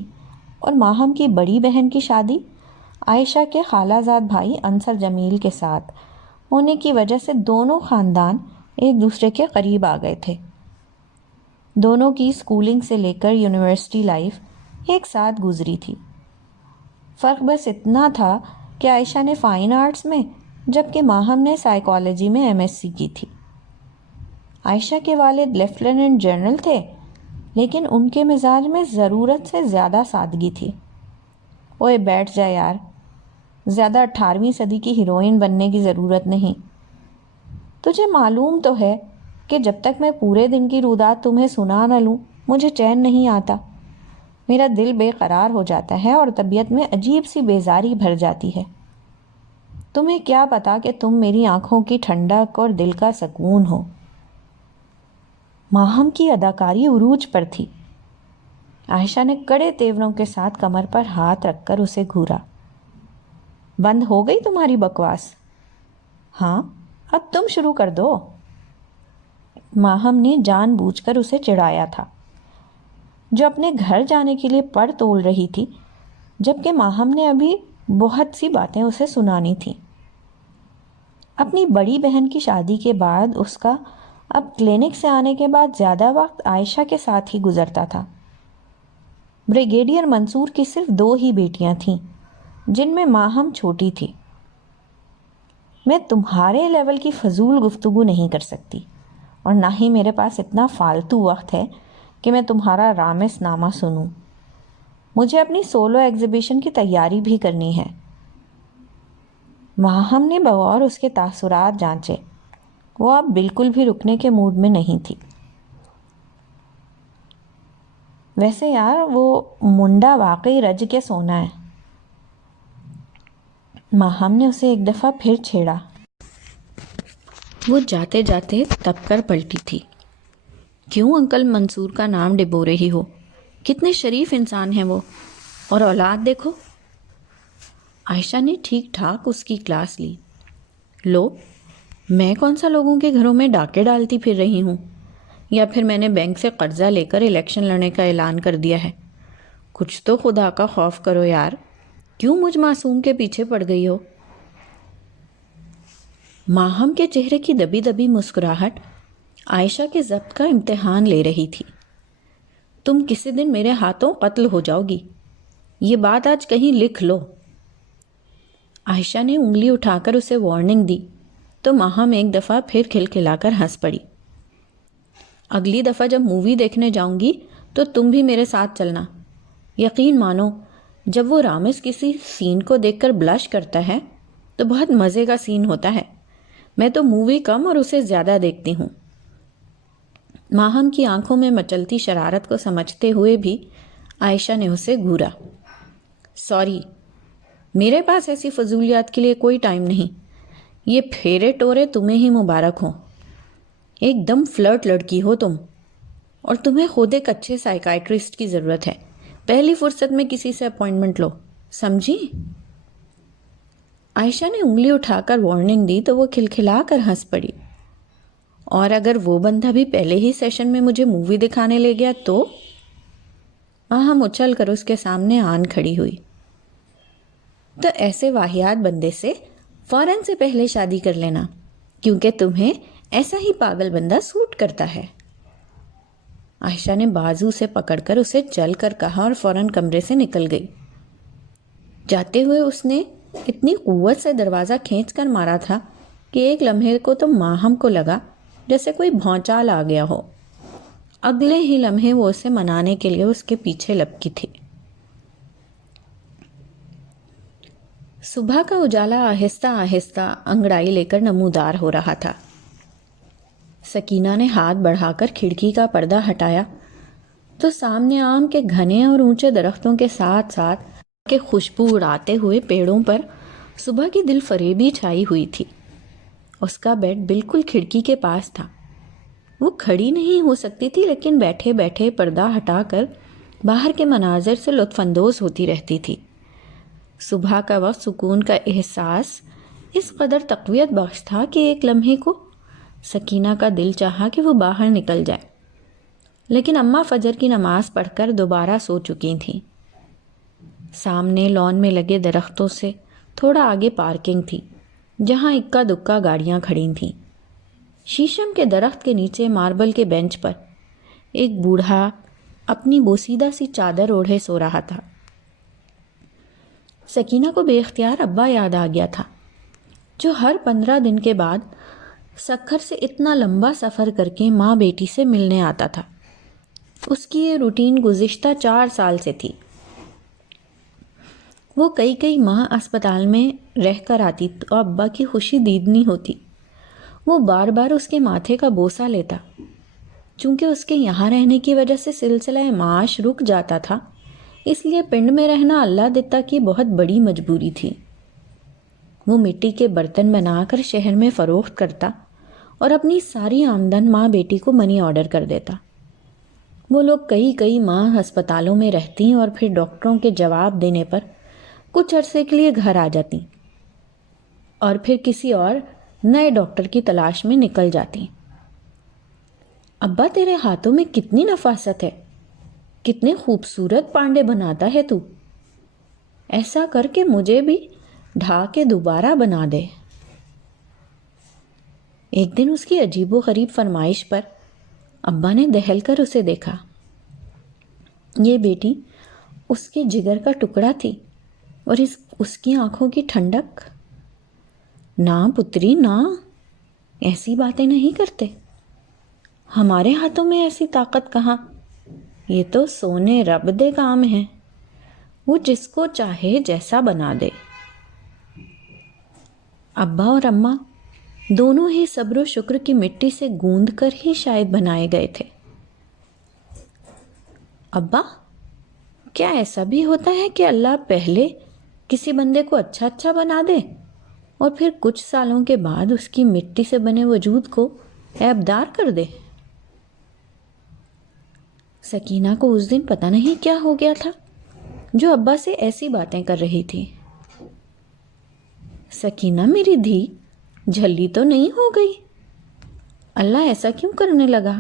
اور ماہم کی بڑی بہن کی شادی عائشہ کے خالہ زاد بھائی انصر جمیل کے ساتھ ہونے کی وجہ سے دونوں خاندان ایک دوسرے کے قریب آ گئے تھے. دونوں کی اسکولنگ سے لے کر یونیورسٹی لائف ایک ساتھ گزری تھی. فرق بس اتنا تھا کہ عائشہ نے فائن آرٹس میں جبکہ ماہم نے سائیکالوجی میں MSc کی تھی. عائشہ کے والد لیفٹیننٹ جنرل تھے، لیکن ان کے مزاج میں ضرورت سے زیادہ سادگی تھی. اوئے بیٹھ جا یار، زیادہ 18ویں صدی کی ہیروئن بننے کی ضرورت نہیں. تجھے معلوم تو ہے کہ جب تک میں پورے دن کی رودات تمہیں سنا نہ لوں مجھے چین نہیں آتا. میرا دل بے قرار ہو جاتا ہے اور طبیعت میں عجیب سی بیزاری بھر جاتی ہے. تمہیں کیا پتا کہ تم میری آنکھوں کی ٹھنڈک اور دل کا سکون ہو. ماہم کی اداکاری عروج پر تھی. عائشہ نے کڑے تیوروں کے ساتھ کمر پر ہاتھ رکھ کر اسے گھورا. بند ہو گئی تمہاری بکواس؟ ہاں، اب تم شروع کر دو. ماہم نے جان بوجھ کر اسے چڑھایا تھا، جو اپنے گھر جانے کے لیے پر تول رہی تھی، جبکہ ماہم نے ابھی بہت سی باتیں اسے سنانی تھیں. اپنی بڑی بہن کی شادی کے بعد اس کا اب کلینک سے آنے کے بعد زیادہ وقت عائشہ کے ساتھ ہی گزرتا تھا. بریگیڈیئر منصور کی صرف 2 ہی بیٹیاں تھیں، جن میں ماہم چھوٹی تھی. میں تمہارے لیول کی فضول گفتگو نہیں کر سکتی، اور نہ ہی میرے پاس اتنا فالتو وقت ہے کہ میں تمہارا رامس نامہ سنوں. مجھے اپنی سولو ایگزیبیشن کی تیاری بھی کرنی ہے. ماہم نے بغور اس کے تاثرات جانچے. وہ اب بالکل بھی رکنے کے موڈ میں نہیں تھی. ویسے یار وہ منڈا واقعی رج کے سونا ہے. ماہم نے اسے ایک دفعہ پھر چھیڑا. وہ جاتے جاتے تپ کر پلٹی تھی. کیوں انکل منصور کا نام ڈبو رہی ہو؟ کتنے شریف انسان ہیں وہ، اور اولاد دیکھو. عائشہ نے ٹھیک ٹھاک اس کی کلاس لی. لو، میں کون سا لوگوں کے گھروں میں ڈاکے ڈالتی پھر رہی ہوں، یا پھر میں نے بینک سے قرضہ لے کر الیکشن لڑنے کا اعلان کر دیا ہے؟ کچھ تو خدا کا خوف کرو یار، کیوں مجھ معصوم کے پیچھے پڑ گئی ہو؟ ماہم کے چہرے کی دبی دبی مسکراہٹ عائشہ کے ضبط کا امتحان لے رہی تھی. تم کسی دن میرے ہاتھوں قتل ہو جاؤ گی، یہ بات آج کہیں لکھ لو. عائشہ نے انگلی اٹھا کر اسے وارننگ دی تو ماہم ایک دفعہ پھر کھلکھلا کر ہنس پڑی. اگلی دفعہ جب مووی دیکھنے جاؤں گی تو تم بھی میرے ساتھ چلنا. یقین مانو، جب وہ رامس کسی سین کو دیکھ کر بلش کرتا ہے تو بہت مزے کا سین ہوتا ہے. میں تو مووی کم اور اسے زیادہ دیکھتی ہوں. ماہم کی آنکھوں میں مچلتی شرارت کو سمجھتے ہوئے بھی عائشہ نے اسے گھورا. سوری، میرے پاس ایسی فضولیات کے لیے کوئی ٹائم نہیں. یہ پھیرے ٹورے تمہیں ہی مبارک ہوں. ایک دم فلرٹ لڑکی ہو تم، اور تمہیں خود ایک اچھے سائیکائٹرسٹ کی ضرورت ہے. پہلی فرصت میں کسی سے اپوائنٹمنٹ لو، سمجھی؟ عائشہ نے انگلی اٹھا کر وارننگ دی تو وہ کھلکھلا کر ہنس پڑی. اور اگر وہ بندہ بھی پہلے ہی سیشن میں مجھے مووی دکھانے لے گیا تو؟ ہم اچھل کر اس کے سامنے آن کھڑی ہوئی. تو ایسے واہیات بندے سے فوراً سے پہلے شادی کر لینا، کیونکہ تمہیں ایسا ہی پاگل بندہ سوٹ کرتا ہے. عائشہ نے بازو سے پکڑ کر اسے چل کر کہا اور فوراً کمرے سے نکل گئی. جاتے ہوئے اس نے اتنی قوت سے دروازہ کھینچ کر مارا تھا کہ ایک لمحے کو تو ماہم کو لگا جیسے کوئی بھونچال آ گیا ہو. اگلے ہی لمحے وہ اسے منانے کے لیے اس کے پیچھے لپکی تھی. صبح کا اجالا آہستہ آہستہ انگڑائی لے کر نمودار ہو رہا تھا. سکینہ نے ہاتھ بڑھا کر کھڑکی کا پردہ ہٹایا تو سامنے آم کے گھنے اور اونچے درختوں کے ساتھ ساتھ کے خوشبو اڑاتے ہوئے پیڑوں پر صبح کی دل فریبی چھائی ہوئی تھی۔ اس کا بیڈ بالکل کھڑکی کے پاس تھا۔ وہ کھڑی نہیں ہو سکتی تھی، لیکن بیٹھے بیٹھے پردہ ہٹا کر باہر کے مناظر سے لطف اندوز ہوتی رہتی تھی۔ صبح کا وقت سکون کا احساس اس قدر تقویت بخش تھا کہ ایک لمحے کو سکینہ کا دل چاہا کہ وہ باہر نکل جائے، لیکن اماں فجر کی نماز پڑھ کر دوبارہ سو چکی تھیں۔ سامنے لان میں لگے درختوں سے تھوڑا آگے پارکنگ تھی، جہاں اکا دکا گاڑیاں کھڑی تھیں۔ شیشم کے درخت کے نیچے ماربل کے بینچ پر ایک بوڑھا اپنی بوسیدہ سی چادر اوڑھے سو رہا تھا۔ سکینہ کو بے اختیار ابا یاد آ گیا تھا، جو ہر 15 دن کے بعد سکھر سے اتنا لمبا سفر کر کے ماں بیٹی سے ملنے آتا تھا۔ اس کی یہ روٹین گزشتہ 4 سال سے تھی۔ وہ کئی ماہ اسپتال میں رہ کر آتی تو ابا کی خوشی دیدنی ہوتی۔ وہ بار بار اس کے ماتھے کا بوسہ لیتا۔ چونکہ اس کے یہاں رہنے کی وجہ سے سلسلہ معاش رک جاتا تھا، اس لیے پنڈ میں رہنا اللہ دتا کی بہت بڑی مجبوری تھی۔ وہ مٹی کے برتن بنا کر شہر میں فروخت کرتا اور اپنی ساری آمدن ماں بیٹی کو منی آرڈر کر دیتا۔ وہ لوگ کئی ماہ ہسپتالوں میں رہتی اور پھر ڈاکٹروں کے جواب دینے پر کچھ عرصے کے لیے گھر آ جاتی اور پھر کسی اور نئے ڈاکٹر کی تلاش میں نکل جاتی۔ ابا تیرے ہاتھوں میں کتنی نفاست ہے، کتنے خوبصورت پانڈے بناتا ہے تو، ایسا کر کے مجھے بھی ڈھا کے دوبارہ بنا دے۔ ایک دن اس کی عجیب و غریب فرمائش پر ابا نے دہل کر اسے دیکھا۔ یہ بیٹی اس کے جگر کا ٹکڑا تھی اور اس کی آنکھوں کی ٹھنڈک۔ نہ پتری نہ، ایسی باتیں نہیں کرتے، ہمارے ہاتھوں میں ایسی طاقت کہاں، یہ تو سونے رب دے کام ہے، وہ جس کو چاہے جیسا بنا دے۔ ابا اور اماں دونوں ہی صبر و شکر کی مٹی سے گوند کر ہی شاید بنائے گئے تھے۔ ابا، کیا ایسا بھی ہوتا ہے کہ اللہ پہلے کسی بندے کو اچھا بنا دے اور پھر کچھ سالوں کے بعد اس کی مٹی سے بنے وجود کو عیبدار کر دے؟ سکینہ کو اس دن پتہ نہیں کیا ہو گیا تھا جو ابا سے ایسی باتیں کر رہی تھی۔ سکینہ میری دھی، جھلی تو نہیں ہو گئی؟ اللہ ایسا کیوں کرنے لگا؟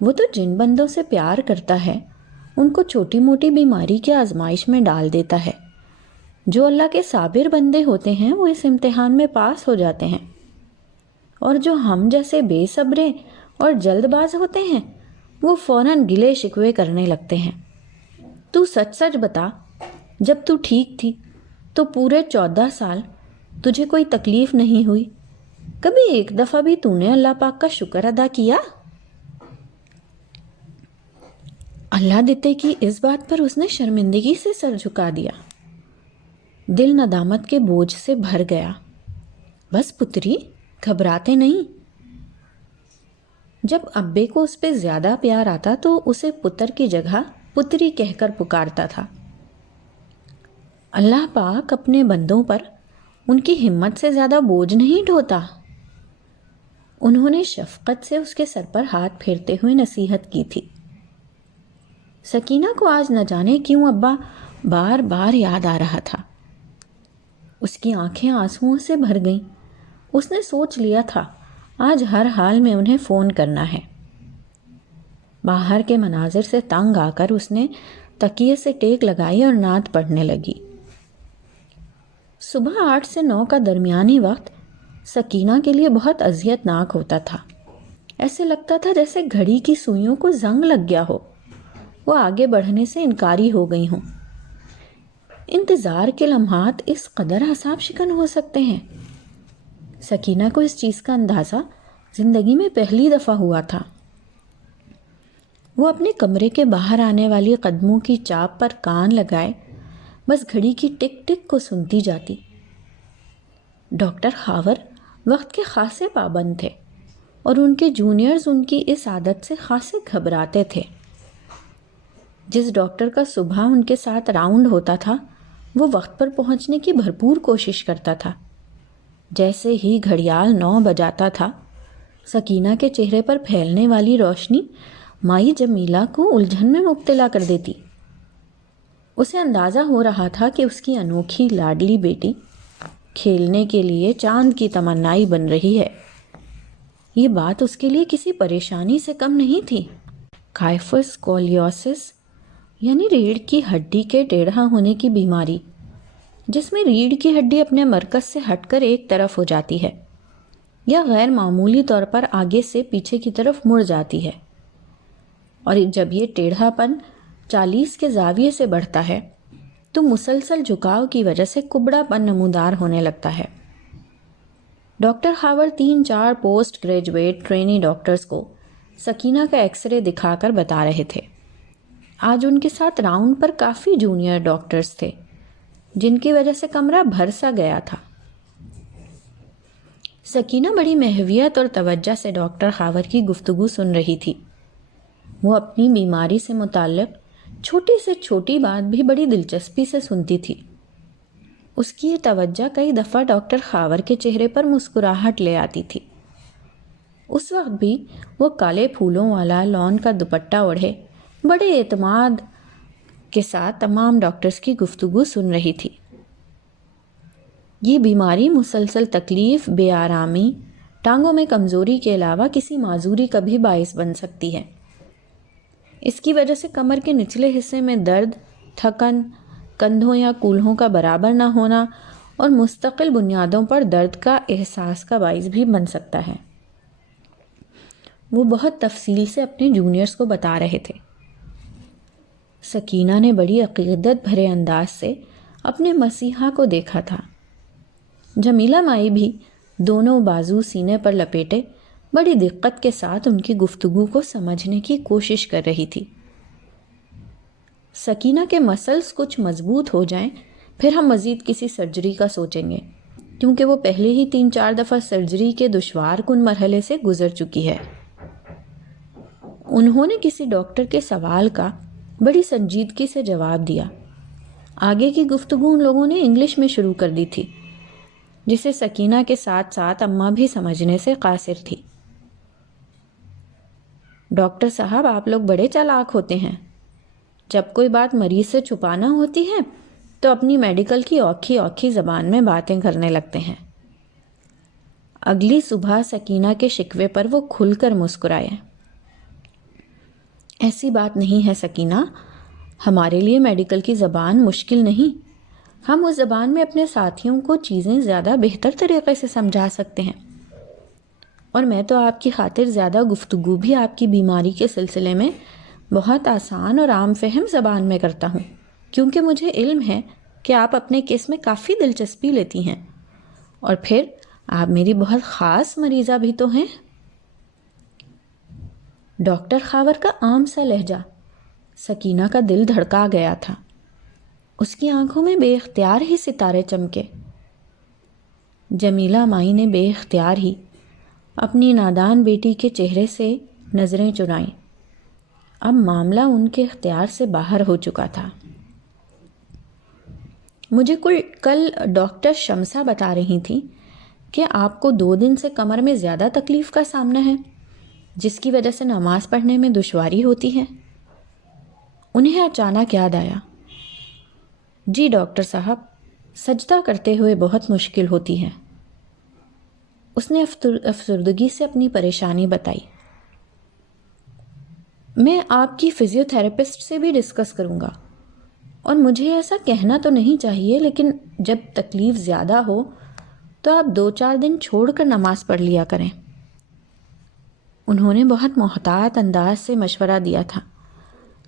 وہ تو جن بندوں سے پیار کرتا ہے ان کو چھوٹی موٹی بیماری کی آزمائش میں ڈال دیتا ہے۔ جو اللہ کے صابر بندے ہوتے ہیں وہ اس امتحان میں پاس ہو جاتے ہیں، اور جو ہم جیسے بے صبرے اور جلد باز ہوتے ہیں وہ فوراً گلے شکوے کرنے لگتے ہیں۔ تو سچ بتا، جب تو ٹھیک تھی تو پورے 14 سال تجھے کوئی تکلیف نہیں ہوئی؟ کبھی ایک دفعہ بھی تو نے اللہ پاک کا شکر ادا کیا؟ اللہ دیتے کی اس بات پر اس نے شرمندگی سے سر جھکا دیا۔ دل ندامت کے بوجھ سے بھر گیا۔ بس پتری، گھبراتے نہیں۔ جب ابے کو اس پہ زیادہ پیار آتا تو اسے پتر کی جگہ پتری کہہ کر پکارتا تھا۔ اللہ پاک اپنے بندوں پر ان کی ہمت سے زیادہ بوجھ نہیں ڈھوتا۔ انہوں نے شفقت سے اس کے سر پر ہاتھ پھیرتے ہوئے نصیحت کی تھی۔ سکینہ کو آج نہ جانے کیوں ابا بار بار یاد آ رہا تھا۔ اس کی آنکھیں آنسوؤں سے بھر گئیں۔ اس نے سوچ لیا تھا آج ہر حال میں انہیں فون کرنا ہے۔ باہر کے مناظر سے تنگ آ کر اس نے تکیے سے ٹیک لگائی اور نعت پڑھنے لگی۔ صبح 8 سے 9 کا درمیانی وقت سکینہ کے لیے بہت اذیت ناک ہوتا تھا۔ ایسے لگتا تھا جیسے گھڑی کی سوئیوں کو زنگ لگ گیا ہو، وہ آگے بڑھنے سے انکاری ہو گئی ہوں۔ انتظار کے لمحات اس قدر اعصاب شکن ہو سکتے ہیں۔ سکینہ کو اس چیز کا اندازہ زندگی میں پہلی دفعہ ہوا تھا۔ وہ اپنے کمرے کے باہر آنے والی قدموں کی چاپ پر کان لگائے بس گھڑی کی ٹک ٹک کو سنتی جاتی۔ ڈاکٹر خاور وقت کے خاصے پابند تھے اور ان کے جونیئرز ان کی اس عادت سے خاصے گھبراتے تھے۔ جس ڈاکٹر کا صبح ان کے ساتھ راؤنڈ ہوتا تھا وہ وقت پر پہنچنے کی بھرپور کوشش کرتا تھا۔ جیسے ہی گھڑیال 9 بجاتا تھا، سکینہ کے چہرے پر پھیلنے والی روشنی مائی جمیلہ کو الجھن میں مبتلا کر دیتی۔ اسے اندازہ ہو رہا تھا کہ اس کی انوکھی لاڈلی بیٹی کھیلنے کے لیے چاند کی تمنائی بن رہی ہے۔ یہ بات اس کے لیے کسی پریشانی سے کم نہیں تھی۔ کائفس اسکولیوسس یعنی ریڑھ کی ہڈی کے ٹیڑھا ہونے کی بیماری، جس میں ریڑھ کی ہڈی اپنے مرکز سے ہٹ کر ایک طرف ہو جاتی ہے یا غیر معمولی طور پر آگے سے پیچھے کی طرف مڑ جاتی ہے، اور جب یہ ٹیڑھا پن 40 کے زاویے سے بڑھتا ہے تو مسلسل جھکاؤ کی وجہ سے کبڑا پن نمودار ہونے لگتا ہے۔ Doctor Khawar 3-4 post graduate trainee doctors کو سکینہ کا ایکس رے دکھا کر بتا رہے تھے۔ آج ان کے ساتھ راؤنڈ پر کافی جونیئر ڈاکٹرز تھے، جن کی وجہ سے کمرہ بھر سا گیا تھا۔ سکینہ بڑی محویت اور توجہ سے ڈاکٹر خاور کی گفتگو سن رہی تھی۔ وہ اپنی بیماری سے متعلق چھوٹی سے چھوٹی بات بھی بڑی دلچسپی سے سنتی تھی۔ اس کی یہ توجہ کئی دفعہ ڈاکٹر خاور کے چہرے پر مسکراہٹ لے آتی تھی۔ اس وقت بھی وہ کالے پھولوں والا لون کا دوپٹہ اوڑھے بڑے اعتماد کے ساتھ تمام ڈاکٹرز کی گفتگو سن رہی تھی۔ یہ بیماری مسلسل تکلیف، بے آرامی، ٹانگوں میں کمزوری کے علاوہ کسی معذوری کا بھی باعث بن سکتی ہے۔ اس کی وجہ سے کمر کے نچلے حصے میں درد، تھکن، کندھوں یا کولہوں کا برابر نہ ہونا اور مستقل بنیادوں پر درد کا احساس کا باعث بھی بن سکتا ہے۔ وہ بہت تفصیل سے اپنے جونیئرز کو بتا رہے تھے۔ سکینہ نے بڑی عقیدت بھرے انداز سے اپنے مسیحا کو دیکھا تھا۔ جمیلہ مائی بھی دونوں بازو سینے پر لپیٹے بڑی دقت کے ساتھ ان کی گفتگو کو سمجھنے کی کوشش کر رہی تھی۔ سکینہ کے مسلز کچھ مضبوط ہو جائیں پھر ہم مزید کسی سرجری کا سوچیں گے، کیونکہ وہ پہلے ہی 3-4 دفعہ سرجری کے دشوار کن مرحلے سے گزر چکی ہے۔ انہوں نے کسی ڈاکٹر کے سوال کا بڑی سنجیدگی سے جواب دیا۔ آگے کی گفتگو ان لوگوں نے انگلش میں شروع کر دی تھی، جسے سکینہ کے ساتھ ساتھ اماں بھی سمجھنے سے قاصر تھی۔ ڈاکٹر صاحب، آپ لوگ بڑے چالاک ہوتے ہیں۔ جب کوئی بات مریض سے چھپانا ہوتی ہے تو اپنی میڈیکل کی اوکھی اوکھی زبان میں باتیں کرنے لگتے ہیں۔ اگلی صبح سکینہ کے شکوے پر وہ کھل کر مسکرائے۔ ایسی بات نہیں ہے سکینہ، ہمارے لیے میڈیکل کی زبان مشکل نہیں، ہم اس زبان میں اپنے ساتھیوں کو چیزیں زیادہ بہتر طریقے سے سمجھا سکتے ہیں، اور میں تو آپ کی خاطر زیادہ گفتگو بھی آپ کی بیماری کے سلسلے میں بہت آسان اور عام فہم زبان میں کرتا ہوں، کیونکہ مجھے علم ہے کہ آپ اپنے کیس میں کافی دلچسپی لیتی ہیں، اور پھر آپ میری بہت خاص مریضہ بھی تو ہیں۔ ڈاکٹر خاور کا عام سا لہجہ سکینہ کا دل دھڑکا گیا تھا۔ اس کی آنکھوں میں بے اختیار ہی ستارے چمکے۔ جمیلہ مائی نے بے اختیار ہی اپنی نادان بیٹی کے چہرے سے نظریں چرائیں۔ اب معاملہ ان کے اختیار سے باہر ہو چکا تھا۔ مجھے کل ڈاکٹر شمسہ بتا رہی تھی کہ آپ کو 2 دن سے کمر میں زیادہ تکلیف کا سامنا ہے، جس کی وجہ سے نماز پڑھنے میں دشواری ہوتی ہے۔ انہیں اچانک یاد آیا، جی ڈاکٹر صاحب، سجدہ کرتے ہوئے بہت مشکل ہوتی ہے۔ اس نے افسردگی سے اپنی پریشانی بتائی۔ میں آپ کی فزیو تھراپسٹ سے بھی ڈسکس کروں گا، اور مجھے ایسا کہنا تو نہیں چاہیے، لیکن جب تکلیف زیادہ ہو تو آپ 2-4 دن چھوڑ کر نماز پڑھ لیا کریں۔ انہوں نے بہت محتاط انداز سے مشورہ دیا تھا،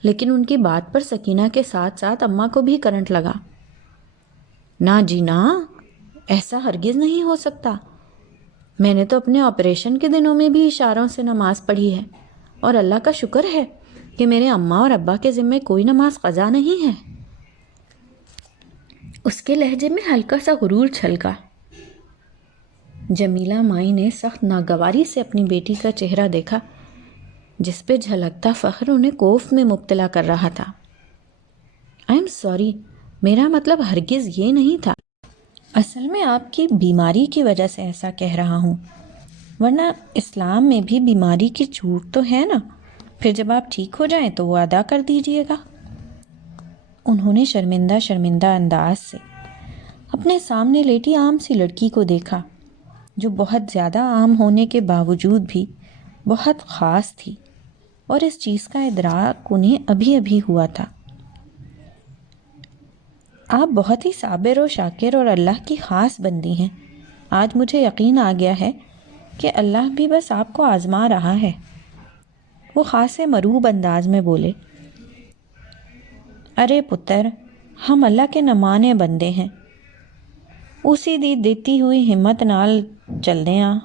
لیکن ان کی بات پر سکینہ کے ساتھ ساتھ اماں کو بھی کرنٹ لگا۔ نہ جی نہ، ایسا ہرگز نہیں ہو سکتا۔ میں نے تو اپنے آپریشن کے دنوں میں بھی اشاروں سے نماز پڑھی ہے، اور اللہ کا شکر ہے کہ میرے اماں اور ابا کے ذمے کوئی نماز قضا نہیں ہے۔ اس کے لہجے میں ہلکا سا غرور چھلکا۔ جمیلہ مائی نے سخت ناگواری سے اپنی بیٹی کا چہرہ دیکھا، جس پہ جھلکتا فخر انہیں کوفت میں مبتلا کر رہا تھا۔ آئی ایم سوری، میرا مطلب ہرگز یہ نہیں تھا. اصل میں آپ کی بیماری کی وجہ سے ایسا کہہ رہا ہوں، ورنہ اسلام میں بھی بیماری کی چھوٹ تو ہے نا. پھر جب آپ ٹھیک ہو جائیں تو وہ ادا کر دیجیے گا. انہوں نے شرمندہ شرمندہ انداز سے اپنے سامنے لیٹی عام سی لڑکی کو دیکھا، جو بہت زیادہ عام ہونے کے باوجود بھی بہت خاص تھی، اور اس چیز کا ادراک انہیں ابھی ابھی ہوا تھا. آپ بہت ہی صابر و شاکر اور اللہ کی خاص بندی ہیں. آج مجھے یقین آ گیا ہے کہ اللہ بھی بس آپ کو آزما رہا ہے. وہ خاصے مروب انداز میں بولے. ارے پتر، ہم اللہ کے نمانے بندے ہیں، اسی دی دیتی ہوئی ہمت نال چلدے ہاں.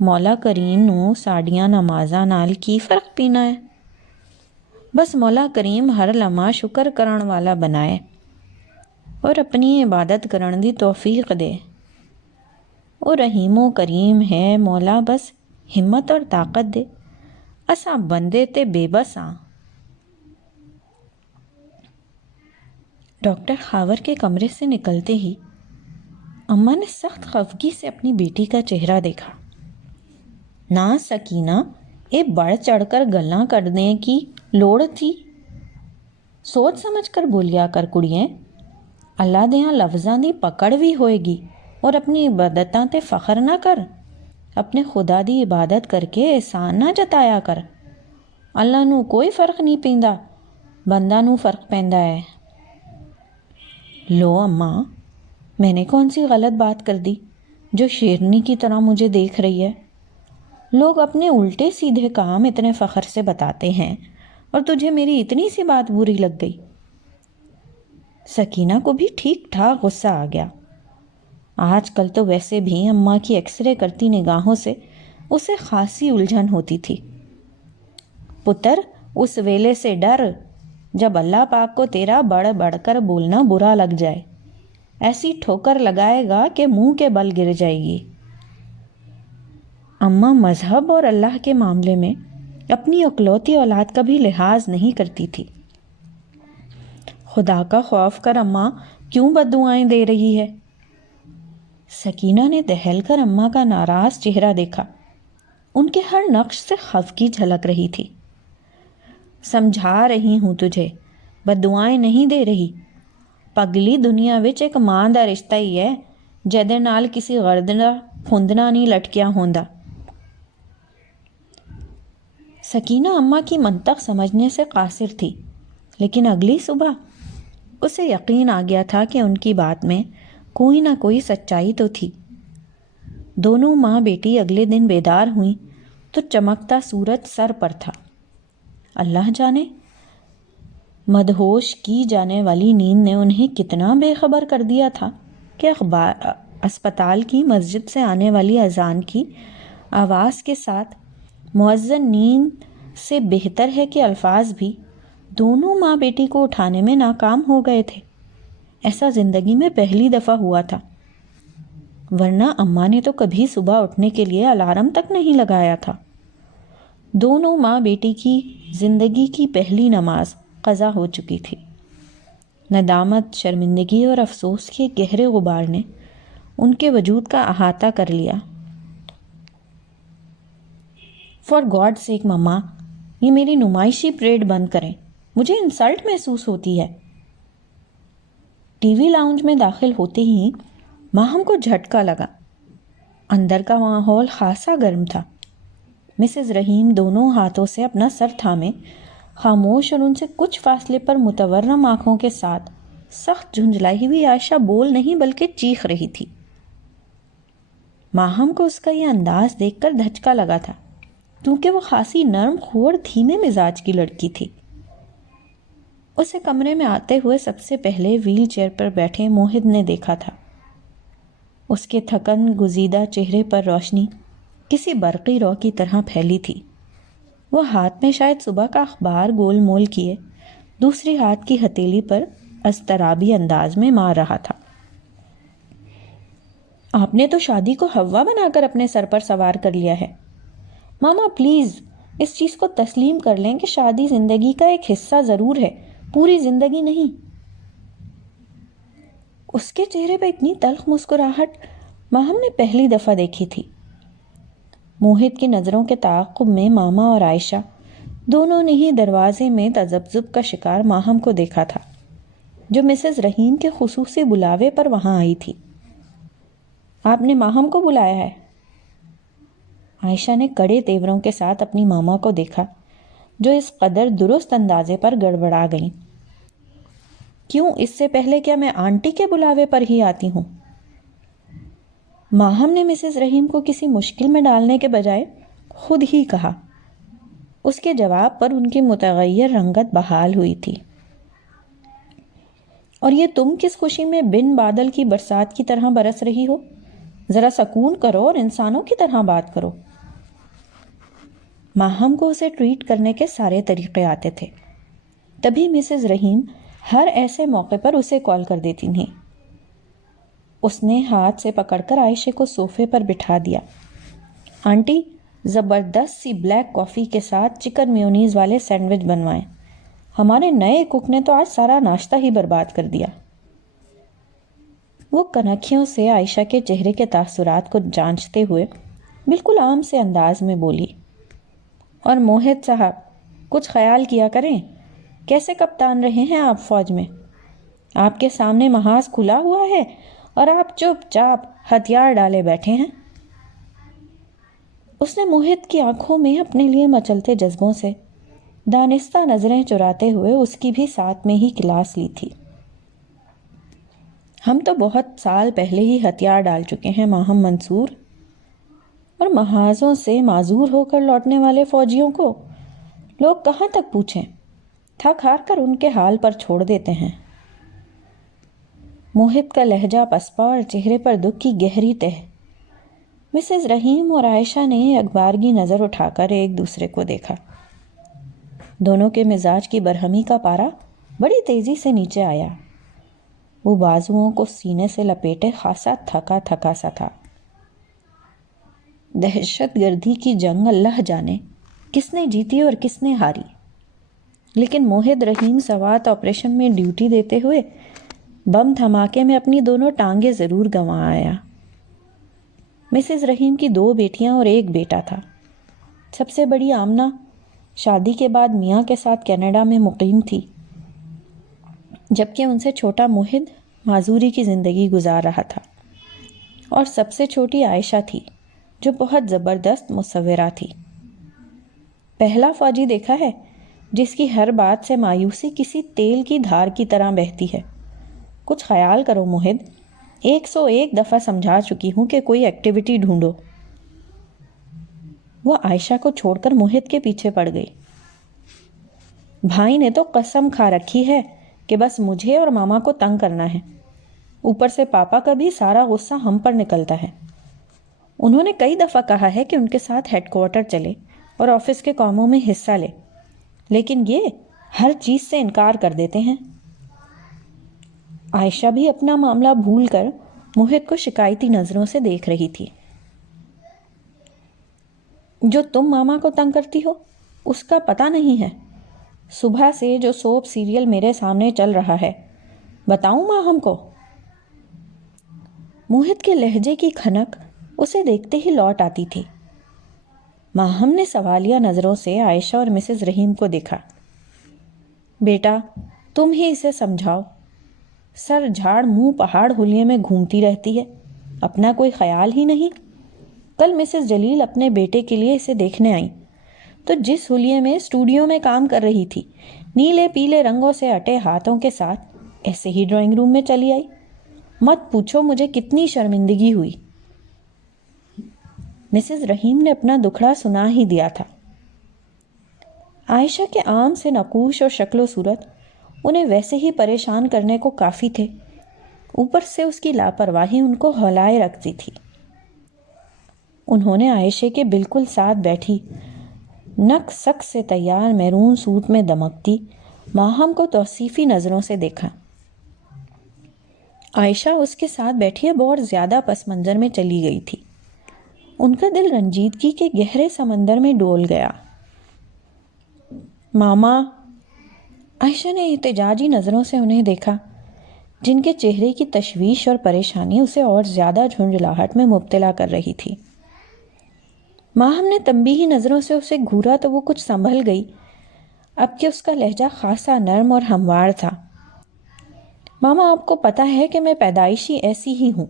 مولا کریم نو ساڈیاں نمازاں نال کی فرق پینا ہے؟ بس مولا کریم ہر لمحہ شکر کرن والا بنائے اور اپنی عبادت کرن دی توفیق دے. وہ رحیم و کریم ہے مولا، بس ہمت اور طاقت دے. اساں بندے تے بے بس ہاں. ڈاکٹر خاور کے کمرے سے نکلتے ہی اماں نے سخت خفگی سے اپنی بیٹی کا چہرہ دیکھا. نہ سکینہ، یہ بڑھ چڑھ کر گلاں کرنے کی لوڑ تھی؟ سوچ سمجھ کر بولیا کر کڑیے. اللہ دیاں لفظاں دی پکڑ بھی ہوئے گی، اور اپنی عبادتاں تے فخر نہ کر. اپنے خدا دی عبادت کر کے احسان نہ جتایا کر. اللہ نو کوئی فرق نہیں پیندا، بندہ نو فرق پیندا ہے. لو اماں، میں نے کون سی غلط بات کر دی جو شیرنی کی طرح مجھے دیکھ رہی ہے؟ لوگ اپنے الٹے سیدھے کام اتنے فخر سے بتاتے ہیں، اور تجھے میری اتنی سی بات بری لگ گئی. سکینہ کو بھی ٹھیک ٹھاک غصہ آ گیا. آج کل تو ویسے بھی اماں کی ایکس رے کرتی نگاہوں سے اسے خاصی الجھن ہوتی تھی. پتر، اس ویلے سے ڈر جب اللہ پاک کو تیرا بڑھ بڑھ کر بولنا برا لگ جائے. ایسی ٹھوکر لگائے گا کہ منہ کے بل گر جائے گی. اماں مذہب اور اللہ کے معاملے میں اپنی اکلوتی اولاد کا بھی لحاظ نہیں کرتی تھی. خدا کا خوف کر اماں کیوں بد دعائیں دے رہی ہے؟ سکینہ نے دہل کر اماں کا ناراض چہرہ دیکھا. ان کے ہر نقش سے خفگی جھلک رہی تھی. سمجھا رہی ہوں تجھے، بد دعائیں نہیں دے رہی. پگلی دنیا وچ ایک ماں دا رشتہ ہی ہے جہدے نال کسی گردنا پھندنا نہیں لٹکیا ہوندا. سکینہ اماں کی منطق سمجھنے سے قاصر تھی، لیکن اگلی صبح اسے یقین آ گیا تھا کہ ان کی بات میں کوئی نہ کوئی سچائی تو تھی. دونوں ماں بیٹی اگلے دن بیدار ہوئیں تو چمکتا سورج سر پر تھا. اللہ جانے مدہوش کی جانے والی نیند نے انہیں کتنا بے خبر کر دیا تھا کہ اسپتال کی مسجد سے آنے والی اذان کی آواز کے ساتھ مؤذن نیند سے بہتر ہے کہ الفاظ بھی دونوں ماں بیٹی کو اٹھانے میں ناکام ہو گئے تھے. ایسا زندگی میں پہلی دفعہ ہوا تھا، ورنہ اماں نے تو کبھی صبح اٹھنے کے لیے الارم تک نہیں لگایا تھا. دونوں ماں بیٹی کی زندگی کی پہلی نماز قضا ہو چکی تھی. ندامت، شرمندگی اور افسوس کے گہرے غبار نے ان کے وجود کا احاطہ کر لیا. فار گاڈ سیک مما، یہ میری نمائشی پریڈ بند کریں، مجھے انسلٹ محسوس ہوتی ہے. ٹی وی لاؤنج میں داخل ہوتے ہی ماہم کو جھٹکا لگا. اندر کا ماحول خاصا گرم تھا. مسز رحیم دونوں ہاتھوں سے اپنا سر تھامے خاموش اور ان سے کچھ فاصلے پر متورم آنکھوں کے ساتھ سخت جھنجھلائی ہوئی عائشہ بول نہیں بلکہ چیخ رہی تھی. ماہم کو اس کا یہ انداز دیکھ کر دھچکا لگا تھا، کیونکہ وہ خاصی نرم خو اور دھیمے مزاج کی لڑکی تھی. اسے کمرے میں آتے ہوئے سب سے پہلے ویل چیئر پر بیٹھے موہد نے دیکھا تھا. اس کے تھکن گزیدہ چہرے پر روشنی کسی برقی رو کی طرح پھیلی تھی. وہ ہاتھ میں شاید صبح کا اخبار گول مول کیے دوسری ہاتھ کی ہتھیلی پر اضطرابی انداز میں مار رہا تھا. آپ نے تو شادی کو ہوا بنا کر اپنے سر پر سوار کر لیا ہے. ماما پلیز اس چیز کو تسلیم کر لیں کہ شادی زندگی کا ایک حصہ ضرور ہے، پوری زندگی نہیں۔ اس کے چہرے پہ اتنی تلخ مسکراہٹ ماہم نے پہلی دفعہ دیکھی تھی۔ موہت کی نظروں کے تعاقب میں ماما اور عائشہ دونوں نے ہی دروازے میں تذبذب کا شکار ماہم کو دیکھا تھا، جو مسز رحیم کے خصوصی بلاوے پر وہاں آئی تھی۔ آپ نے ماہم کو بلایا ہے؟ عائشہ نے کڑے تیوروں کے ساتھ اپنی ماما کو دیکھا، جو اس قدر درست اندازے پر گڑبڑا گئیں۔ کیوں، اس سے پہلے کیا میں آنٹی کے بلاوے پر ہی آتی ہوں؟ ماہم نے مسز رحیم کو کسی مشکل میں ڈالنے کے بجائے خود ہی کہا۔ اس کے جواب پر ان کی متغیر رنگت بحال ہوئی تھی۔ اور یہ تم کس خوشی میں بن بادل کی برسات کی طرح برس رہی ہو؟ ذرا سکون کرو اور انسانوں کی طرح بات کرو۔ ماہم کو اسے ٹریٹ کرنے کے سارے طریقے آتے تھے، تبھی مسز رحیم ہر ایسے موقع پر اسے کال کر دیتی تھیں۔ اس نے ہاتھ سے پکڑ کر عائشہ کو صوفے پر بٹھا دیا۔ آنٹی، زبردست سی بلیک کافی کے ساتھ چکن میونیز والے سینڈوچ بنوائیں۔ ہمارے نئے کک نے تو آج سارا ناشتہ ہی برباد کر دیا۔ وہ کنکھیوں سے عائشہ کے چہرے کے تاثرات کو جانچتے ہوئے بالکل عام سے انداز میں بولی، اور موہت صاحب، کچھ خیال کیا کریں، کیسے کپتان رہے ہیں آپ فوج میں؟ آپ کے سامنے محاذ کھلا ہوا ہے اور آپ چپ چاپ ہتھیار ڈالے بیٹھے ہیں۔ اس نے موہت کی آنکھوں میں اپنے لیے مچلتے جذبوں سے دانستہ نظریں چراتے ہوئے اس کی بھی ساتھ میں ہی کلاس لی تھی۔ ہم تو بہت سال پہلے ہی ہتھیار ڈال چکے ہیں ماہم منصور، اور محاذوں سے معذور ہو کر لوٹنے والے فوجیوں کو لوگ کہاں تک پوچھیں، تھک ہار کر ان کے حال پر چھوڑ دیتے ہیں۔ موہت کا لہجہ پسپا اور چہرے پر دکھ کی گہری تہ۔ مسز رحیم اور عائشہ نے اخبارگی نظر اٹھا کر ایک دوسرے کو دیکھا۔ دونوں کے مزاج کی برہمی کا پارا بڑی تیزی سے نیچے آیا۔ وہ بازوؤں کو سینے سے لپیٹے خاصا تھکا تھکا سا تھا۔ دہشت گردی کی جنگ اللہ جانے کس نے جیتی اور کس نے ہاری، لیکن موہت رحیم سوات آپریشن میں ڈیوٹی دیتے ہوئے بم دھماکے میں اپنی دونوں ٹانگیں ضرور گنوا آیا۔ مسز رحیم کی 2 بیٹیاں اور 1 بیٹا تھا۔ سب سے بڑی آمنہ شادی کے بعد میاں کے ساتھ کینیڈا میں مقیم تھی، جبکہ ان سے چھوٹا موہت معذوری کی زندگی گزار رہا تھا، اور سب سے چھوٹی عائشہ تھی، جو بہت زبردست مصورہ تھی۔ پہلا فوجی دیکھا ہے جس کی ہر بات سے مایوسی کسی تیل کی دھار کی طرح بہتی ہے۔ کچھ خیال کرو موہت، 101 دفعہ سمجھا چکی ہوں کہ کوئی ایکٹیویٹی ڈھونڈو۔ وہ عائشہ کو چھوڑ کر موہت کے پیچھے پڑ گئی۔ بھائی نے تو قسم کھا رکھی ہے کہ بس مجھے اور ماما کو تنگ کرنا ہے، اوپر سے پاپا کا بھی سارا غصہ ہم پر نکلتا ہے۔ انہوں نے کئی دفعہ کہا ہے کہ ان کے ساتھ ہیڈ کوارٹر چلے اور آفس کے کاموں میں حصہ لے، لیکن یہ ہر چیز سے انکار کر دیتے ہیں۔ عائشہ بھی اپنا معاملہ بھول کر موہت کو شکایتی نظروں سے دیکھ رہی تھی۔ جو تم ماما کو تنگ کرتی ہو اس کا پتہ نہیں ہے۔ صبح سے جو سوپ سیریل میرے سامنے چل رہا ہے، بتاؤں ماہم کو؟ موہت کے لہجے کی کھنک اسے دیکھتے ہی لوٹ آتی تھی۔ ماہم نے سوالیہ نظروں سے عائشہ اور مسز رحیم کو دیکھا۔ بیٹا، تم ہی اسے سمجھاؤ، سر جھاڑ منہ پہاڑ حلیے میں گھومتی رہتی ہے، اپنا کوئی خیال ہی نہیں۔ کل مسز جلیل اپنے بیٹے کے لیے اسے دیکھنے آئیں تو جس حلیے میں اسٹوڈیو میں کام کر رہی تھی، نیلے پیلے رنگوں سے اٹے ہاتھوں کے ساتھ ایسے ہی ڈرائنگ روم میں چلی آئی۔ مت پوچھو مجھے کتنی شرمندگی ہوئی۔ مسز رحیم نے اپنا دکھڑا سنا ہی دیا تھا۔ عائشہ کے عام سے نقوش اور شکل و صورت انہیں ویسے ہی پریشان کرنے کو کافی تھے، اوپر سے اس کی لاپرواہی ان کو ہلائے رکھتی تھی۔ انہوں نے عائشہ کے بالکل ساتھ بیٹھی نک سک سے تیار میرون سوٹ میں دمکتی ماہم کو توصیفی نظروں سے دیکھا۔ عائشہ اس کے ساتھ بیٹھی اب اور زیادہ پس منظر میں چلی گئی تھی۔ ان کا دل رنجیدگی کے گہرے سمندر میں ڈول گیا۔ ماما، عائشہ نے احتجاجی نظروں سے انہیں دیکھا، جن کے چہرے کی تشویش اور پریشانی اسے اور زیادہ جھنجھلاہٹ میں مبتلا کر رہی تھی۔ ماہم نے تنبیہی نظروں سے اسے گھورا تو وہ کچھ سنبھل گئی، اب کہ اس کا لہجہ خاصا نرم اور ہموار تھا۔ ماما، آپ کو پتہ ہے کہ میں پیدائشی ایسی ہی ہوں۔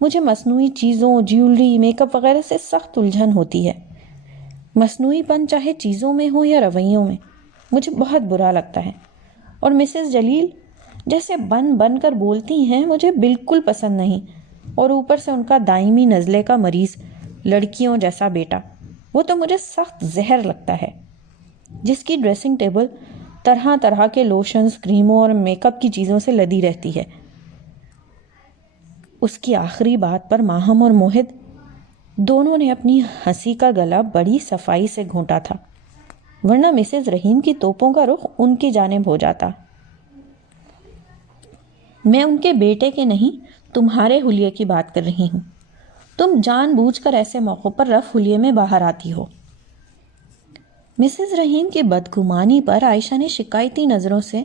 مجھے مصنوعی چیزوں، جیولری، میک اپ وغیرہ سے سخت الجھن ہوتی ہے۔ مصنوعی پن چاہے چیزوں میں ہو یا رویوں میں، مجھے بہت برا لگتا ہے، اور مسز جلیل جیسے بن بن کر بولتی ہیں مجھے بالکل پسند نہیں، اور اوپر سے ان کا دائمی نزلے کا مریض لڑکیوں جیسا بیٹا، وہ تو مجھے سخت زہر لگتا ہے، جس کی ڈریسنگ ٹیبل طرح طرح کے لوشنز، کریموں اور میک اپ کی چیزوں سے لدی رہتی ہے۔ اس کی آخری بات پر ماہم اور موہد دونوں نے اپنی ہنسی کا گلا بڑی صفائی سے گھونٹا تھا، ورنہ مسز رحیم کی توپوں کا رخ ان کی جانب ہو جاتا۔ میں ان کے بیٹے کے نہیں، تمہارے حلیے کی بات کر رہی ہوں۔ تم جان بوجھ کر ایسے موقع پر رف حلیے میں باہر آتی ہو۔ مسز رحیم کی بدگمانی پر عائشہ نے شکایتی نظروں سے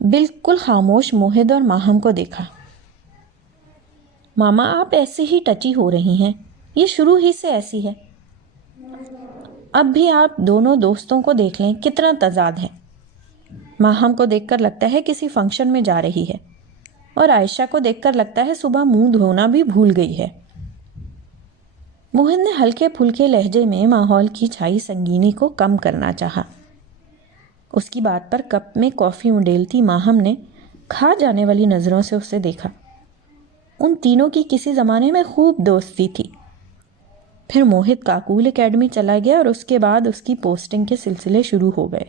بالکل خاموش موہد اور ماہم کو دیکھا۔ ماما، آپ ایسے ہی ٹچی ہو رہی ہیں، یہ شروع ہی سے ایسی ہے۔ اب بھی آپ دونوں دوستوں کو دیکھ لیں، کتنا تضاد ہے۔ ماہم کو دیکھ کر لگتا ہے کسی فنکشن میں جا رہی ہے، اور عائشہ کو دیکھ کر لگتا ہے صبح منہ دھونا بھی بھول گئی ہے۔ موہن نے ہلکے پھلکے لہجے میں ماحول کی چھائی سنگینی کو کم کرنا چاہا۔ اس کی بات پر کپ میں کافی انڈیلتی ماہم نے کھا جانے والی نظروں سے اسے دیکھا۔ ان تینوں کی کسی زمانے میں خوب دوستی تھی۔ پھر موہد کاکول اکیڈمی چلا گیا اور اس کے بعد اس کی پوسٹنگ کے سلسلے شروع ہو گئے،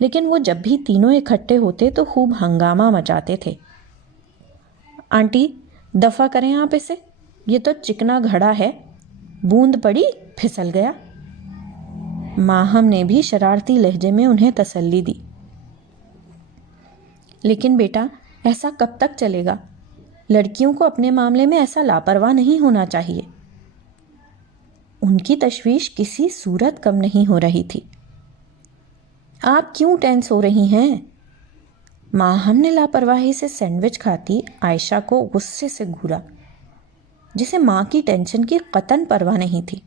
لیکن وہ جب بھی تینوں اکٹھے ہوتے تو خوب ہنگامہ مچاتے تھے۔ آنٹی، دفع کریں آپ اسے، یہ تو چکنا گھڑا ہے، بوند پڑی پھسل گیا۔ ماہم نے بھی شرارتی لہجے میں انہیں تسلی دی۔ لیکن بیٹا، ایسا کب تک چلے گا؟ لڑکیوں کو اپنے معاملے میں ایسا لاپرواہ نہیں ہونا چاہیے۔ ان کی تشویش کسی صورت کم نہیں ہو رہی تھی۔ آپ کیوں ٹینس ہو رہی ہیں؟ ماہم نے لاپرواہی سے سینڈوچ کھاتی عائشہ کو غصے سے گھورا، جسے ماں کی ٹینشن کی قطعاً پرواہ نہیں تھی۔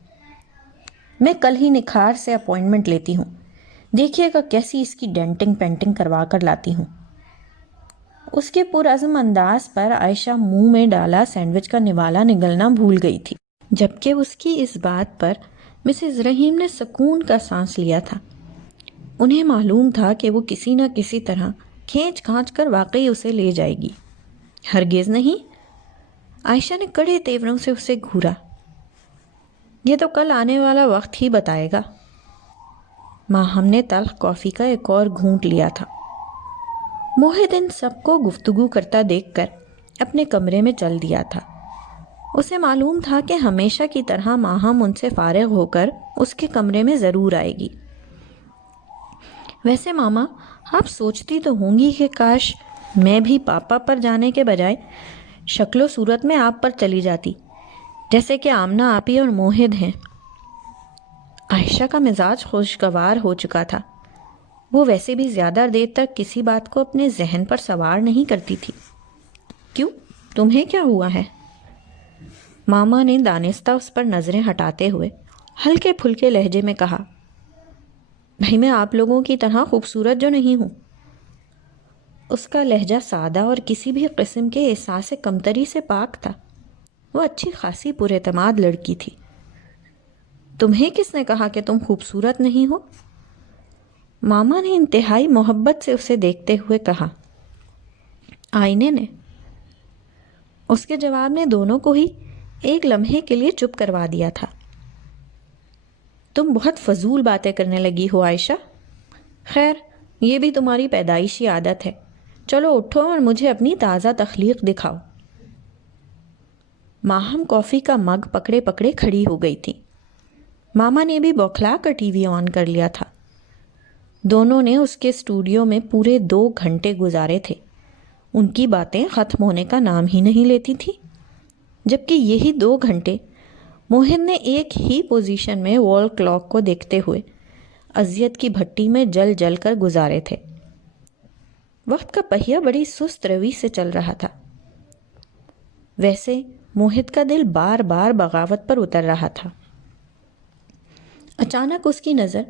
میں کل ہی نکھار سے اپوائنٹمنٹ لیتی ہوں، دیکھیے گا کیسی اس کی ڈینٹنگ پینٹنگ کروا کر لاتی ہوں۔ اس کے پرعزم انداز پر عائشہ منہ میں ڈالا سینڈوچ کا نوالا نگلنا بھول گئی تھی، جبکہ اس کی اس بات پر مسز رحیم نے سکون کا سانس لیا تھا۔ انہیں معلوم تھا کہ وہ کسی نہ کسی طرح کھینچ کھانچ کر واقعی اسے لے جائے گی۔ ہرگز نہیں، عائشہ نے کڑے تیوروں سے اسے گھورا۔ یہ تو کل آنے والا وقت ہی بتائے گا۔ ماہم نے تلخ کافی کا ایک اور گھونٹ لیا تھا۔ موہد ان سب کو گفتگو کرتا دیکھ کر اپنے کمرے میں چل دیا تھا۔ اسے معلوم تھا کہ ہمیشہ کی طرح ماہم ان سے فارغ ہو کر اس کے کمرے میں ضرور آئے گی۔ ویسے ماما، آپ سوچتی تو ہوں گی کہ کاش میں بھی پاپا پر جانے کے بجائے شکل و صورت میں آپ پر چلی جاتی، جیسے کہ آمنہ آپی اور موہد ہیں۔ عائشہ کا مزاج خوشگوار ہو چکا تھا۔ وہ ویسے بھی زیادہ دیر تک کسی بات کو اپنے ذہن پر سوار نہیں کرتی تھی۔ کیوں؟ تمہیں کیا ہوا ہے؟ ماما نے دانستہ اس پر نظریں ہٹاتے ہوئے ہلکے پھلکے لہجے میں کہا، بھائی میں آپ لوگوں کی طرح خوبصورت جو نہیں ہوں۔ اس کا لہجہ سادہ اور کسی بھی قسم کے احساس کمتری سے پاک تھا۔ وہ اچھی خاصی پر اعتماد لڑکی تھی۔ تمہیں کس نے کہا کہ تم خوبصورت نہیں ہو؟ ماما نے انتہائی محبت سے اسے دیکھتے ہوئے کہا، آئینے نے۔ اس کے جواب نے دونوں کو ہی ایک لمحے کے لیے چپ کروا دیا تھا۔ تم بہت فضول باتیں کرنے لگی ہو عائشہ۔ خیر، یہ بھی تمہاری پیدائشی عادت ہے۔ چلو اٹھو اور مجھے اپنی تازہ تخلیق دکھاؤ۔ ماہم کافی کا مگ پکڑے پکڑے کھڑی ہو گئی تھی۔ ماما نے بھی بوکھلا کر ٹی وی آن کر لیا تھا۔ دونوں نے اس کے اسٹوڈیو میں پورے 2 گھنٹے گزارے تھے۔ ان کی باتیں ختم ہونے کا نام ہی نہیں لیتی تھی، جبکہ یہی 2 گھنٹے موہن نے ایک ہی پوزیشن میں وال کلاک کو دیکھتے ہوئے اذیت کی بھٹی میں جل جل کر گزارے تھے۔ وقت کا پہیہ بڑی سست روی سے چل رہا تھا۔ ویسے موہت کا دل بار بار بغاوت پر اتر رہا تھا۔ اچانک اس کی نظر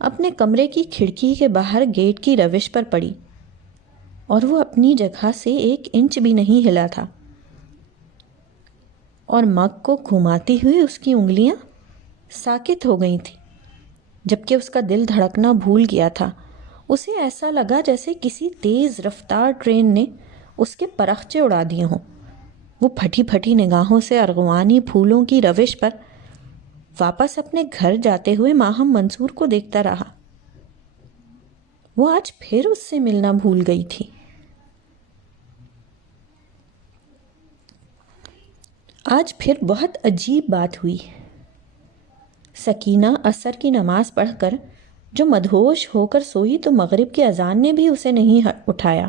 اپنے کمرے کی کھڑکی کے باہر گیٹ کی روش پر پڑی اور وہ اپنی جگہ سے 1 انچ بھی نہیں ہلا تھا، اور مگ کو گھماتی ہوئی اس کی انگلیاں ساکت ہو گئی تھیں، جبکہ اس کا دل دھڑکنا بھول گیا تھا۔ اسے ایسا لگا جیسے کسی تیز رفتار ٹرین نے اس کے پرخچے اڑا دیے ہوں۔ وہ پھٹی پھٹی نگاہوں سے ارغوانی پھولوں کی روش پر واپس اپنے گھر جاتے ہوئے ماہم منصور کو دیکھتا رہا۔ وہ آج پھر اس سے ملنا بھول گئی تھی۔ آج پھر بہت عجیب بات ہوئی۔ سکینہ عصر کی نماز پڑھ کر جو مدہوش ہو کر سوئی تو مغرب کی اذان نے بھی اسے نہیں اٹھایا۔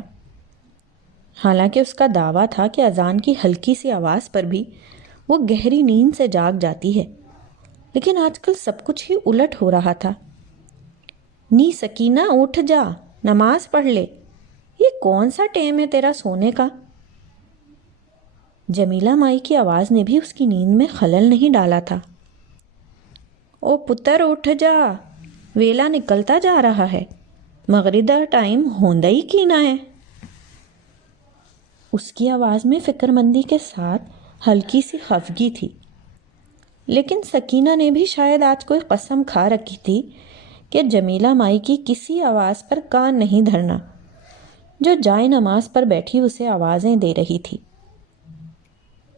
حالانکہ اس کا دعویٰ تھا کہ اذان کی ہلکی سی آواز پر بھی وہ گہری نیند سے جاگ جاتی ہے، لیکن آج کل سب کچھ ہی الٹ ہو رہا تھا۔ نی سکینہ اٹھ جا، نماز پڑھ لے، یہ کون سا ٹائم ہے تیرا سونے کا؟ جمیلہ مائی کی آواز نے بھی اس کی نیند میں خلل نہیں ڈالا تھا۔ او پتر اٹھ جا، ویلا نکلتا جا رہا ہے، مغرب دا ٹائم ہوندا ہی کی نہ ہے۔ اس کی آواز میں فکر مندی کے ساتھ ہلکی سی خفگی تھی، لیکن سکینہ نے بھی شاید آج کوئی قسم کھا رکھی تھی کہ جمیلہ مائی کی کسی آواز پر کان نہیں دھرنا، جو جائے نماز پر بیٹھی اسے آوازیں دے رہی تھی۔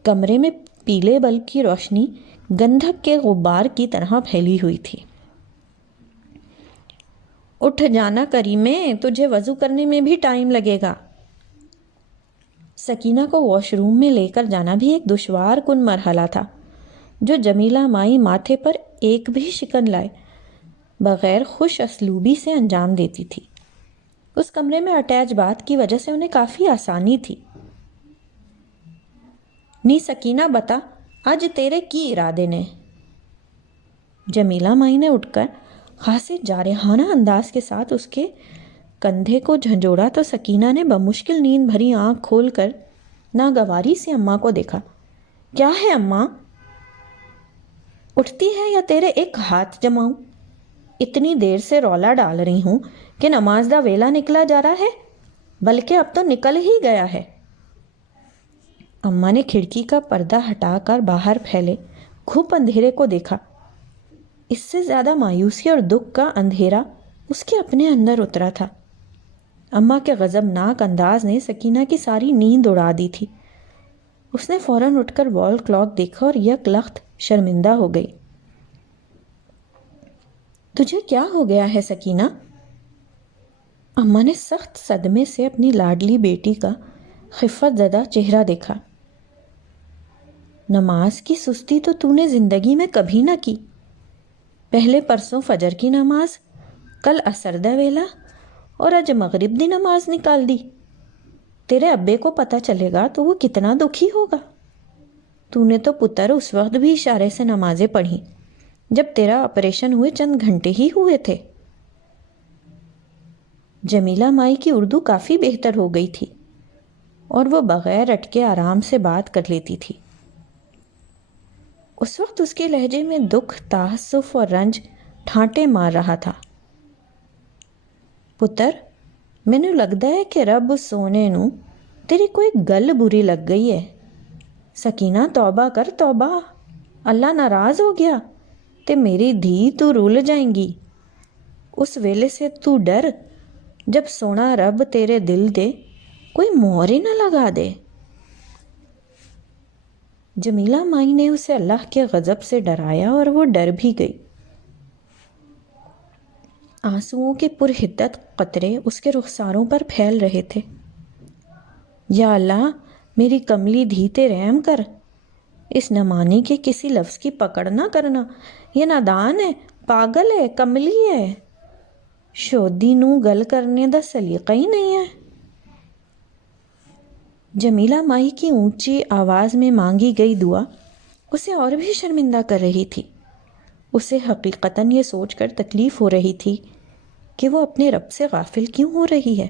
کمرے میں پیلے بلب کی روشنی گندھک کے غبار کی طرح پھیلی ہوئی تھی۔ اٹھ جانا کریمے، تجھے وضو کرنے میں بھی ٹائم لگے گا۔ سکینہ کو واش روم میں لے کر جانا بھی ایک دشوار کن مرحلہ تھا، جو جمیلہ مائی ماتھے پر ایک بھی شکن لائے بغیر خوش اسلوبی سے انجام دیتی تھی۔ اس کمرے میں اٹیچ باتھ کی وجہ سے انہیں کافی آسانی تھی۔ نی سکینہ بتا، آج تیرے کی ارادے نے؟ جمیلہ مائی نے اٹھ کر خاصے جارحانہ انداز کے ساتھ اس کے کندھے کو جھنجھوڑا تو سکینہ نے بمشکل نیند بھری آنکھ کھول کر ناگواری سے اماں کو دیکھا۔ کیا ہے اماں؟ اٹھتی ہے یا تیرے ایک ہاتھ جماؤں؟ اتنی دیر سے رولا ڈال رہی ہوں کہ نماز دا ویلا نکلا جا رہا ہے، بلکہ اب تو نکل ہی گیا ہے۔ اماں نے کھڑکی کا پردہ ہٹا کر باہر پھیلے گھپ اندھیرے کو دیکھا۔ اس سے زیادہ مایوسی اور دکھ کا اندھیرا اس کے اپنے اندر اترا تھا۔ اماں کے غضبناک انداز نے سکینہ کی ساری نیند اڑا دی تھی۔ اس نے فوراً اٹھ کر وال کلاک دیکھا اور یک لخت شرمندہ ہو گئی۔ تجھے کیا ہو گیا ہے سکینہ؟ اماں نے سخت صدمے سے اپنی لاڈلی بیٹی کا خفت زدہ چہرہ دیکھا۔ نماز کی سستی تو تو نے زندگی میں کبھی نہ کی۔ پہلے پرسوں فجر کی نماز، کل عصر دا ویلا اور آج مغرب دی نماز نکال دی۔ تیرے ابے کو پتہ چلے گا تو وہ کتنا دکھی ہوگا۔ تو نے تو پتر اس وقت بھی اشارے سے نمازیں پڑھی جب تیرا آپریشن ہوئے چند گھنٹے ہی ہوئے تھے۔ جمیلہ مائی کی اردو کافی بہتر ہو گئی تھی اور وہ بغیر اٹکے آرام سے بات کر لیتی تھی۔ اس وقت اس کے لہجے میں دکھ، تاسف اور رنج ٹھانٹے مار رہا تھا۔ پتر، مینوں لگدا ہے کہ رب سونے نوں تیری کوئی گل بری لگ گئی ہے۔ سکینہ توبہ کر توبہ، اللہ ناراض ہو گیا تے میری دھی تو رول جائیں گی۔ اس ویلے سے تو ڈر جب سونا رب تیرے دل دے کوئی مہر ہی نہ لگا دے۔ جمیلہ مائی نے اسے اللہ کے غضب سے ڈرایا اور وہ ڈر بھی گئی۔ آنسوؤں کے پرحدت قطرے اس کے رخساروں پر پھیل رہے تھے۔ یا اللہ، میری کملی دھی تے رحم کر، اس نمانی کے کسی لفظ کی پکڑ نہ کرنا، یہ نادان ہے، پاگل ہے، کملی ہے، شودی نوں گل کرنے دا سلیقہ ہی نہیں ہے۔ جمیلہ مائی کی اونچی آواز میں مانگی گئی دعا اسے اور بھی شرمندہ کر رہی تھی۔ اسے حقیقتاً یہ سوچ کر تکلیف ہو رہی تھی کہ وہ اپنے رب سے غافل کیوں ہو رہی ہے۔